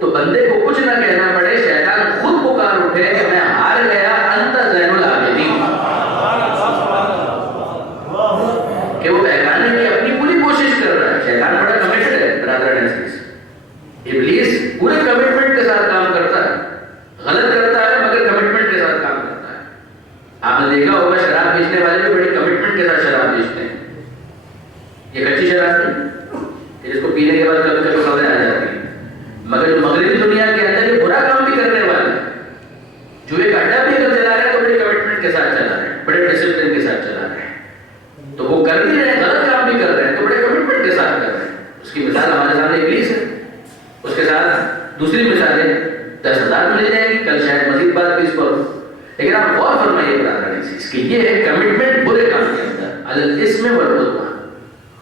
تو بندے کو کچھ نہ کہنا پڑے، شیطان خود پکار اٹھے کہ میں ہار گیا، انت زین العابدین، کہ وہ بہکانے کی اپنی پوری کوشش کر رہا ہے. شیطان بڑا کمیٹڈ ہے برادر عزیز. ابلیس پورے کمٹمنٹ کے ساتھ کام کرتا ہے، غلط کرتا ہے مگر کمٹمنٹ کے ساتھ کام کرتا ہے. آپ نے دیکھا ہوگا شراب بیچنے والے بھی بڑی کمٹمنٹ کے ساتھ شراب بیچتے ہیں. یہ کچی شراب نہیں کہ جس کو پینے کے بعد کبھی کبھی خبریں آ جاتی ہیں، مگر جو مغربی دنیا کے اندر یہ برا کام بھی کرنے والے ہیں، جو ایک اڈا بھی اگر چلا رہے ہیں تو بڑے کمٹمنٹ کے ساتھ چلا رہے ہیں، بڑے ڈسپلن کے ساتھ چلا رہے ہیں. تو وہ کر بھی رہے ہیں، غلط کام بھی کر رہے ہیں تو بڑے کمٹمنٹ کے ساتھ کر رہے ہیں. اس کی مثال ہمارے سامنے ابلیس ہے. اس کے ساتھ دوسری مثالیں 10,000 مل جائیں گی، کل شاید مزید بات بھی اس پر. لیکن آپ غور فرمائیے برادر عزیز کہ یہ ہے کمٹمنٹ برے کام کے اندر اس میں ورود.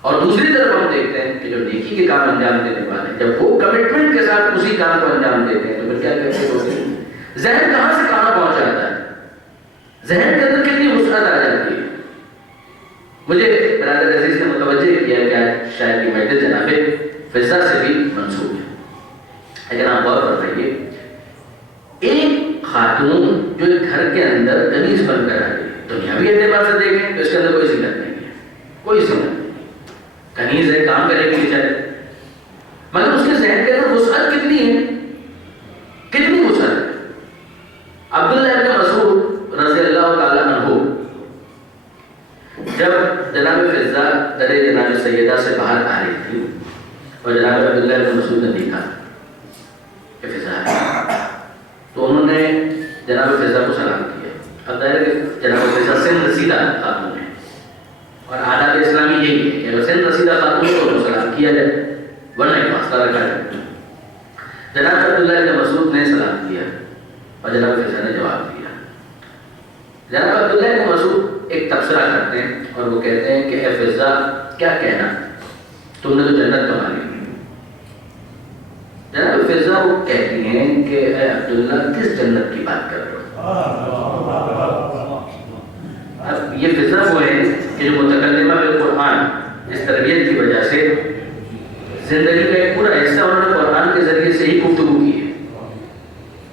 اور دوسری طرف ہم دیکھتے ہیں کہ جو نیکی کے کام انجام دینے والے ہیں جب وہ کمٹمنٹ کے ساتھ اسی کام کو انجام دیتے ہیں تو پھر کیا کہتے ہیں؟ ذہن کہاں سے کہاں پہنچ جاتا ہے، ذہن کے اندر کتنی وسعت آ جاتی ہے. مجھے برادر عزیز نے متوجہ کیا کہ آج شاید کی محفل جناب فضا سے بھی منسوب ہے. لیکن آپ غور فرمائیے، ایک خاتون جو ایک گھر کے اندر کنیز بن کر آ گئی، دنیاوی اعتبار سے دیکھیں تو اس کے اندر کوئی زینت نہیں ہے، کوئی زینت نہیں. کنیز ہے، کام کرے گی بیچارے، مگر اس کے ذہن کے اندر وسعت کتنی ہے، کتنی وسعت ہے. عبداللہ ابن مسعود رضی اللہ تعالیٰ عنہ جب جناب فضا در جناب سیدہ سے باہر آ رہی تھی اور جناب عبداللہ ابن مسعود نے دیکھا کہ فضا ہے تو انہوں نے جناب فضا کو سلام کیا. اب ظاہر ہے کہ جناب فضا سن رسیدہ خاتون ہے اور آداب اسلامی یہی ہے کہ اگر سن رسیدہ خاتون کو سلام کیا جائے ورنہ ایک واسطہ رکھا جائے. جناب عبداللہ ابن مسعود نے سلام کیا اور جناب فضا نے جواب دیا. جناب عبداللہ ابن مسعود ایک تبصرہ کرتے ہیں اور وہ کہتے ہیں کہ اے فضا کیا کہنا، تم نے تو جنت کما لی. جناب فضا وہ کہتی ہیں کہ اے عبداللہ کس جنت کی بات کر رہے ہو. اب یہ فضا وہ ہے کہ جو متکلمہ بالقرآن اس تربیت کی وجہ سے زندگی کا ایک پورا حصہ انہوں نے قرآن کے ذریعے سے ہی گفتگو کی ہے.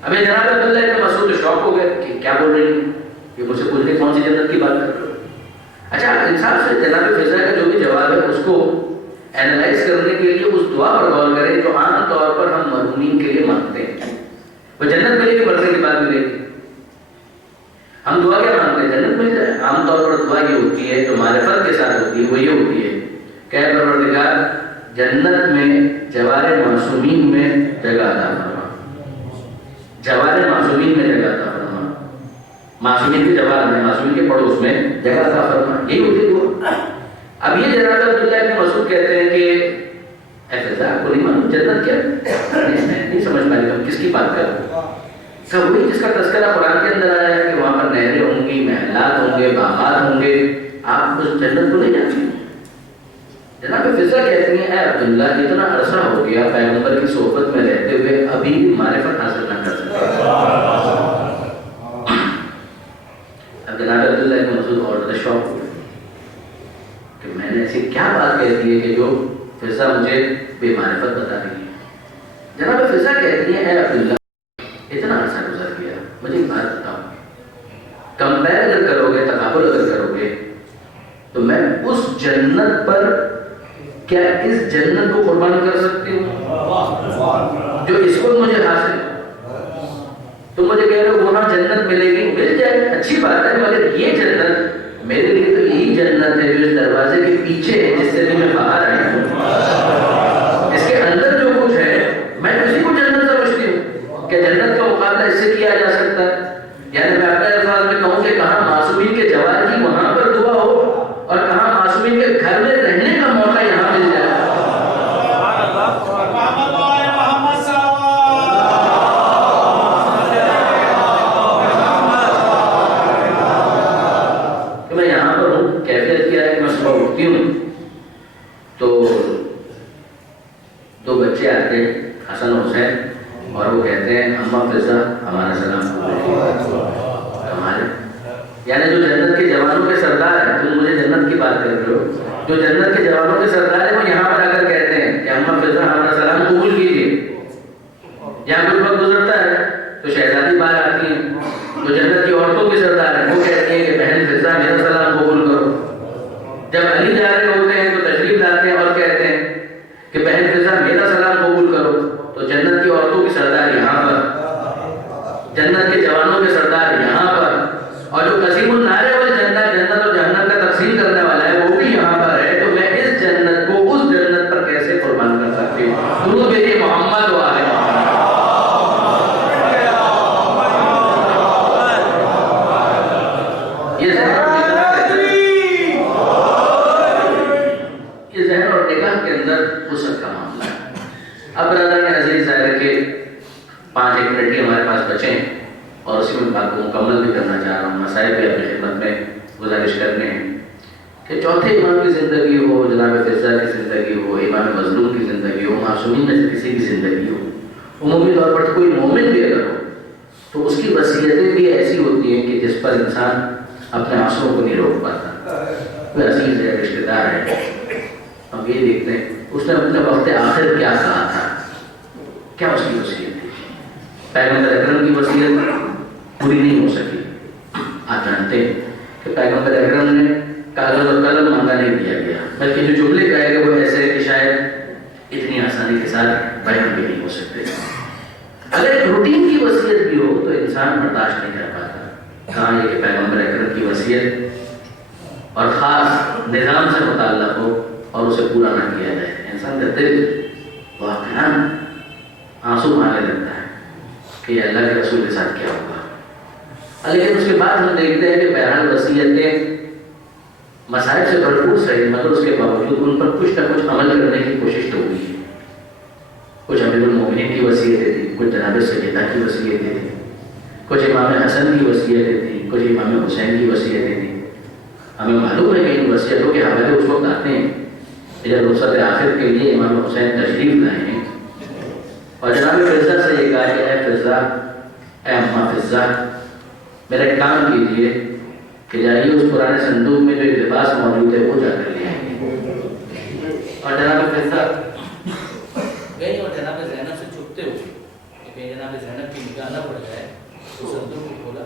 ابھی جناب عبداللہ ابن مسعود شوق ہو گئے کہ کیا بول رہی ہیں، یہ مجھ سے پوچھنے کون سی جنت کی بات کر رہے ہو. اچھا انصاف سے جناب فضا کا جو بھی جواب ہے اس کو اینالائز کرنے کے لیے اس دعا پر غور کریں جو عام طور پر ہم مرحومین کے لیے مانگتے ہیں. وہ جنت ملے گی، مرنے کی بات ملے گی. ہم دعا کیا مانگتے ہیں؟ جنت مل جائے. عام طور پر دعا یہ ہوتی ہے جو معرفت کے ساتھ ہوتی ہے وہ یہ ہوتی ہے کہ اے پروردگار جنت میں جوار معصومین میں جگہ عطا فرما، جوار معصومین میں جگہ عطا فرما، معصومین کے جوار میں، معصومین کے پڑوس میں جگہ عطا فرما. یہی ہوتی ہے دعا. اب یہ جناب عبداللہ ابن مسعود کہتے ہیں کہ اے فضا آپ کو نہیں معلوم جنت کیا؟ نہیں سمجھ پا رہی ہم کس کی بات کر رہے ہیں؟ سب وہی جس کا تذکرہ قرآن کے اندر آیا ہے کہ وہاں پر نہریں ہوں گی، محلات ہوں گے، باغات ہوں گے، آپ اس جنت کو نہیں جانتے؟ جناب فضا کہتی ہیں اے عبداللہ اتنا عرصہ ہو گیا پیغمبر کی صحبت میں رہتے ہوئے ابھی بھی معرفت حاصل نہ کر سکے۔ اب جناب عبداللہ ابن مسعود اور زیادہ شوق ہوئے کہ میں نے ایسی کیا بات کہتی ہے کہ جو فضا مجھے بے معرفت بتا رہی ہے۔ جناب فضا کہتی ہیں اے عبداللہ اتنا عرصہ گزر گیا، مجھے ایک بات بتاؤ، کمپیر اگر کرو گے، تقابل اگر کرو گے تو میں اس جنت پر کیا اس جنت کو قربان کر سکتی ہوں جو اس وقت مجھے حاصل ہے؟ تم مجھے کہہ رہے ہو وہاں جنت ملے گی، مل جائے اچھی بات ہے، مگر یہ جنت میرے لیے تو یہی جنت ہے جو اس دروازے کے پیچھے ہے جس سے بھی میں باہر آئی ہوں۔ اس کے اندر جو کچھ ہے میں اسی کو جنت سمجھتی ہوں۔ کیا جنت کا مقابلہ اس سے کیا جا سکتا ہے؟ یعنی میں اپنے الفاظ میں کہوں کہ کہاں معصومین کے جوار کی وہاں پر دعا ہو اور کہاں معصومین کے گھر میں رہنے کا موقع یہاں مل جائے۔ کہ میں یہاں پر ہوں، کیفیت کیا ہے کہ میں صبح اٹھتی ہوں تو دو بچے آتے ہیں حسن حسین اور وہ کہتے ہیں اماں فضا ہمارا سلام ہمارے، یعنی جو جنت کے جوانوں کے سردار ہیں، تم مجھے جنت کی بات کر رہے ہو، جو جنت کے جوانوں کے سردار ہیں وہ یہاں پر آ کر کہتے ہیں کہ اماں فضا ہمارا سلام قبول کیجیے۔ یہاں کچھ وقت گزرتا ہے تو شہزادی باہر آتی ہیں، جو جنت کی عورتوں کی سردار ہیں وہ کہتی ہیں کہ بہن فضا میرا سلام قبول کرو۔ جب علی جا رہے ہوتے ہیں تو تشریف لاتے ہیں اور کہتے ہیں کہ بہن فضا میرا سلام قبول کرو، تو جنت کی عورتوں کی سردار یہاں پر، جنت کے جوانوں کے سردار یہاں پر، اور جو قسیم النار والے جنت اور جہنم کا تقسیم کرنے والا ہے وہ بھی یہاں پر ہے، تو میں اس جنت کو اس جنت پر کیسے قربان کر سکتی ہوں؟ درود بھیجیے محمد و آل محمد۔ یہ ذہن اور نگاہ کے اندر وسعت کا معاملہ ہے۔ اب برادر نے عزیز ظاہر کہ 5 منٹ ہی ہمارے پاس بچے ہیں اور اسی میں بات کو مکمل بھی کرنا چاہ رہا ہوں۔ مسائل بھی اپنی خدمت میں گزارش کرنے ہیں کہ چوتھے امام کی زندگی ہو، جناب فضا کی زندگی ہو، امام مظلوم کی زندگی ہو، معصومین میں سے کسی کی زندگی ہو، عمومی طور پر کوئی مومن بھی اگر ہو تو اس کی وصیتیں بھی ایسی ہوتی ہیں کہ جس پر انسان اپنے آنسوؤں کو نہیں روک پاتا۔ کوئی عزیز ہے، رشتے دار ہے، ہم یہ دیکھتے ہیں اس نے اپنے وقت آخر کیا کہا تھا، کیا اس کی وصیت تھی۔ پیغمبر اکرم کی وصیت پوری نہیں ہو سکی۔ آپ جانتے ہیں کہ پیغمبر اکرم نے کاغذ اور قلم مانگا نہیں دیا گیا، بلکہ جو جملے کہے گئے وہ ایسے ہیں کہ شاید اتنی آسانی کے ساتھ بیان بھی نہیں ہو سکتے۔ اگر ایک روٹین کی وصیت بھی ہو تو انسان برداشت نہیں کر پاتا۔ کہاں یہ کہ پیغمبر اکرم کی وصیت اور خاص نظام سے متعلق ہو اور اسے پورا نہ کیا جائے، انسان کا دل واقعاً آنسو آنے لگتا ہے کہ یہ اللہ کے رسول کے ساتھ کیا ہوگا۔ لیکن اس کے بعد ہم دیکھتے ہیں کہ بہرحال وصیتیں مسائل سے بھرپور صحیح، مگر اس کے باوجود ان پر کچھ نہ کچھ عمل کرنے کی کوشش تو ہوئی ہے۔ کچھ امیر المومنین کی وصیتیں تھیں، کچھ جناب سیدہ کی وصیتیں تھیں، کچھ امام حسن کی وصیتیں تھیں، کچھ امام حسین کی وصیتیں تھیں۔ ہمیں معلوم ہے کہ ان وصیتوں کے حوالے اس وقت آتے ہیں جب رخصت آخر کے لیے امام حسین تشریف لائے ہیں اور جناب فضا سے یہ کہا کہ اے فضا، اے اماں فضا، میرا ایک کام کیجیے کہ جائیے اس پرانے صندوق میں جو ایک لباس موجود ہے وہ جا کر لے آئیں۔ اور جناب فضا گئی اور جناب زینب سے چھپتے ہوئے کہ جناب زینب کی نگاہ نہ پڑ جائے تو صندوق کو کھولا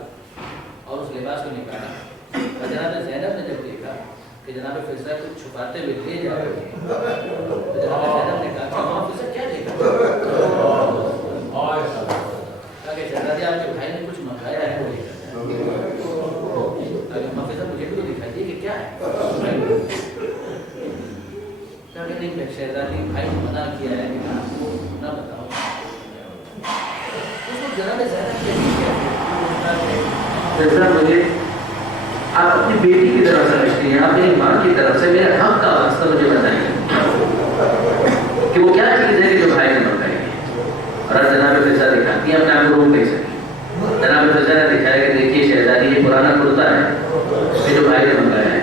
اور اس لباس کو نکالا، اور جناب زینب نے جب دیکھا کہ جناب فضا کو چھپاتے ہوئے لے جا رہے ہیں تو جناب زینب نے کہا کہ اماں فضا کیا دیکھا؟ کہا کہ شہزادی آپ کے بھائی نے کچھ منگایا ہے وہ لے کر اماں فضا مجھے بھی تو دکھائیے کہ کیا ہے؟ کہا کہ نہیں شہزادی بھائی نے منع کیا ہے کہ میں آپ کو نہ بتاؤں۔ اس کو جناب زینب کیا فضا مجھے آپ اپنی بیٹی کی طرح سمجھتی پوچھتی ہیں آپ میری ماں کی طرف سے میرے حق کا واسطہ مجھے بتائیے کہ وہ کیا چیز ہے کہ جو بھائی نے منگائی ہے. اور جناب فضا دکھاتی ہیں اپنے آپ کو روک نہیں سکتی. جناب فضا نے دکھایا کہ دیکھیے شہزادی یہ پرانا کرتا ہے یہ جو بھائی نے منگایا ہے.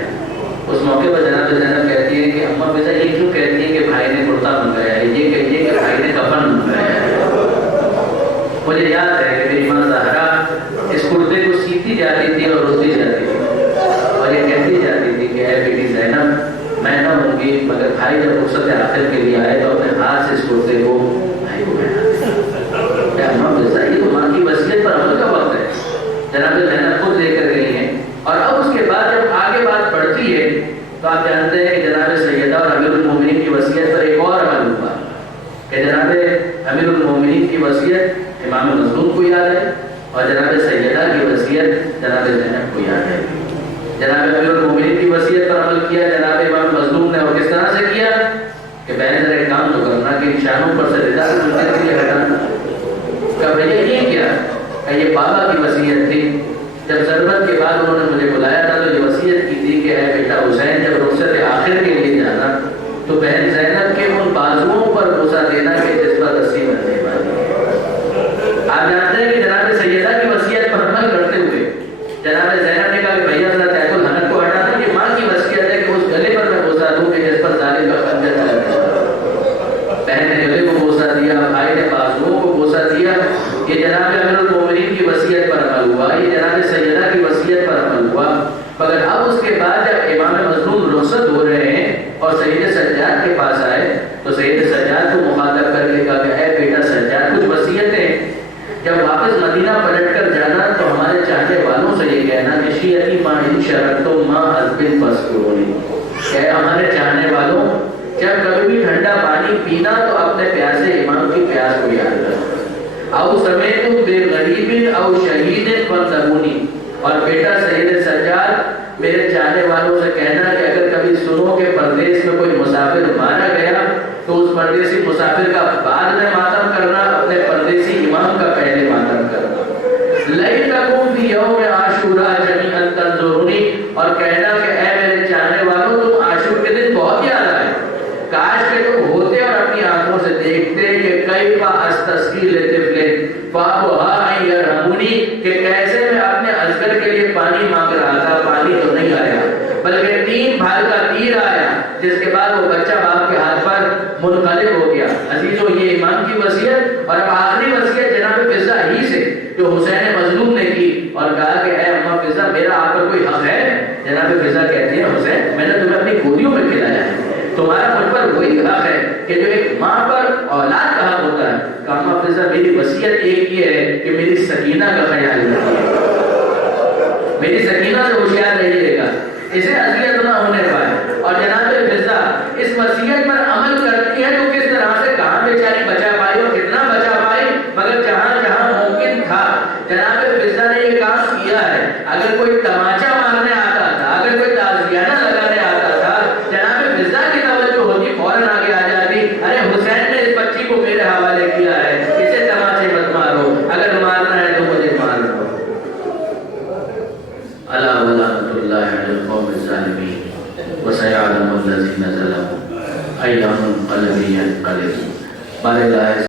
اس موقع پر جناب زینب کہتی ہے کہ اماں فضا یہ کیوں کہتی ہے کہ بھائی نے کرتا منگایا ہے, یہ کہیے کہ بھائی نے کفن منگایا ہے. مجھے یاد ہے کہ میری ماں زہرا اس کرتے کو سیتی جاتی تھی اور روتی جاتی تھی اور یہ کہتی جاتی تھی کہ اے بیٹی زینب میں نہ ہوں گی مگر بھائی جب رخصت آخر کے لیے آئے تو اپنے ہاتھ سے اس کرتے کو بھائی کو پہنا. اماں فضا یہ تو ماں کی وصیت پر عمل کا وقت ہے. جناب زینب خود لے کر گئی ہیں. اور اب اس کے بعد جب آگے بات بڑھتی ہے تو آپ جانتے ہیں کہ جناب سیدہ اور امیر المومنین کی وصیت پر ایک اور عمل ہوا کہ جناب امیر المومنین کی وصیت امام مظلوم کو یاد ہے اور جناب سیدہ کی وصیت جناب زینب کو یاد ہے. جناب امیر المومنین کی وصیت پر عمل کیا جناب امام مظلوم نے, اور کس طرح سے کیا کہ بہن ذرا ایک کام تو کرنا کہ شانوں پر سے رضا کے لیے ہٹانا. کہ بھیا یہ کیا کہ یہ بابا کی وصیت تھی. جب ضرورت کے بعد انہوں نے مجھے بلایا تھا تو یہ وصیت کی تھی کہ اے بیٹا حسین جب رخصت آخر کے لیے جانا تو بہن زینب کے ان بازوؤں پر بوسہ دینا کہ جس پر رسی بندھنے والی ہے. آپ جانتے ہیں کہ جناب سیدہ کی وصیت پر عمل کرتے ہوئے جناب زینب نے کہا کہ بھیا ذرا تیت الحنک کو ہٹا دیں. یہ ماں کی وصیت ہے کہ اس گلے پر میں بوسہ دوں کہ جس پر ظالم کا خنجر چلا گیا. بہن نے گلے کو بوسہ دیا, بھائی نے بازوؤں کو بوسہ دیا. یہ جناب امیر المومنین کی وصیت پر عمل ہوا, یہ جناب سیدہ کی وصیت پر عمل ہوا. مگر اب اس کے بعد جب امام مظلوم رخصت ہو رہے ہیں اور سید سجاد کے پاس آئے تو سید سجاد کو مخاطب کر کے کہا کہ اے بیٹا سجاد کچھ وصیتیں. جب واپس مدینہ پلٹ کر جانا تو ہمارے چاہنے والوں سے یہ کہنا کہ شیعتی ماں ان شرطوں ماں حسبن فسکرونی, کہ ہمارے چاہنے والوں جب کبھی بھی ٹھنڈا پانی پینا تو اپنے پیاسے امام کی پیاس کو یاد کرو. او سمیتم بغریب او شہید فانصرونی. اور بیٹا سید سجاد میرے چاہنے والوں سے کہنا کہ اگر کبھی سنو کہ پردیس میں کوئی مسافر مارا گیا تو اس پردیسی مسافر کا بعد میں ماتم کرنا, اپنے پردیسی امام کا پہلے ماتم کرنا. لَيْتَكُمْ فِي يَوْمِ عَاشُورَىٰ جَمِيعًا تَنظُرُونِی. اور کہنا کہ اے میرے چاہنے والوں تم عاشور کے دن بہت یاد آئے, کاش کہ تم ہوتے اور اپنی آنکھوں سے دیکھتے کہ کیف استسقی لطفل فابها ان يرحمونی, کہ کیسے میں اپنے اصغر کے لیے پانی مانگ رہا تھا, پانی تو نہیں آیا بلکہ 3 بھال کا تیر آیا جس کے بعد وہ بچہ باپ کے ہاتھ پر منقلب ہو گیا. عزیزو یہ امام کی وصیت اور اب آخری وصیت جناب فضا ہی سے جو حسین مظلوم نے کی اور کہا کہ اے اماں فضا میرا آپ پر کوئی حق ہے. جناب فضا کہتی ہے حسین میں نے تمہیں اپنی گودیوں میں کھلایا ہے, تمہارا مجھ پر وہی حق ہے کہ جو ایک ماں پر اولاد کا حق ہوتا ہے. اماں فضا میری وصیت ایک یہ ہے کہ میری سکینہ کا خیال رکھیے, میری سکینہ سے ہوشیار رہیے گا, اسے اذیت نہ ہونے پائے. اور جناب فضا اس وصیت پر عمل کرتی ہے تو کس طرح سے کہاں بیچاری بچا پائی اور کتنا بچا پائی, مگر جہاں جہاں ممکن تھا جناب فضا نے یہ کام کیا ہے. اگر کوئی تماچا مارنے آتا تھا, اگر کوئی تازیانہ لگانے آتا تھا, جناب فضا کی توجہ ہوتی فوراً آگے آ جاتی, ارے حسین نے اس بچی کو میرے حوالے کیا ہے, اسے تماچے مت مارو, اگر مارنا ہے تو مجھے مار دو. الا ولعنۃ اللہ علی القوم الظالمین وسيعلم الذين ظلموا أي منقلب ينقلبون.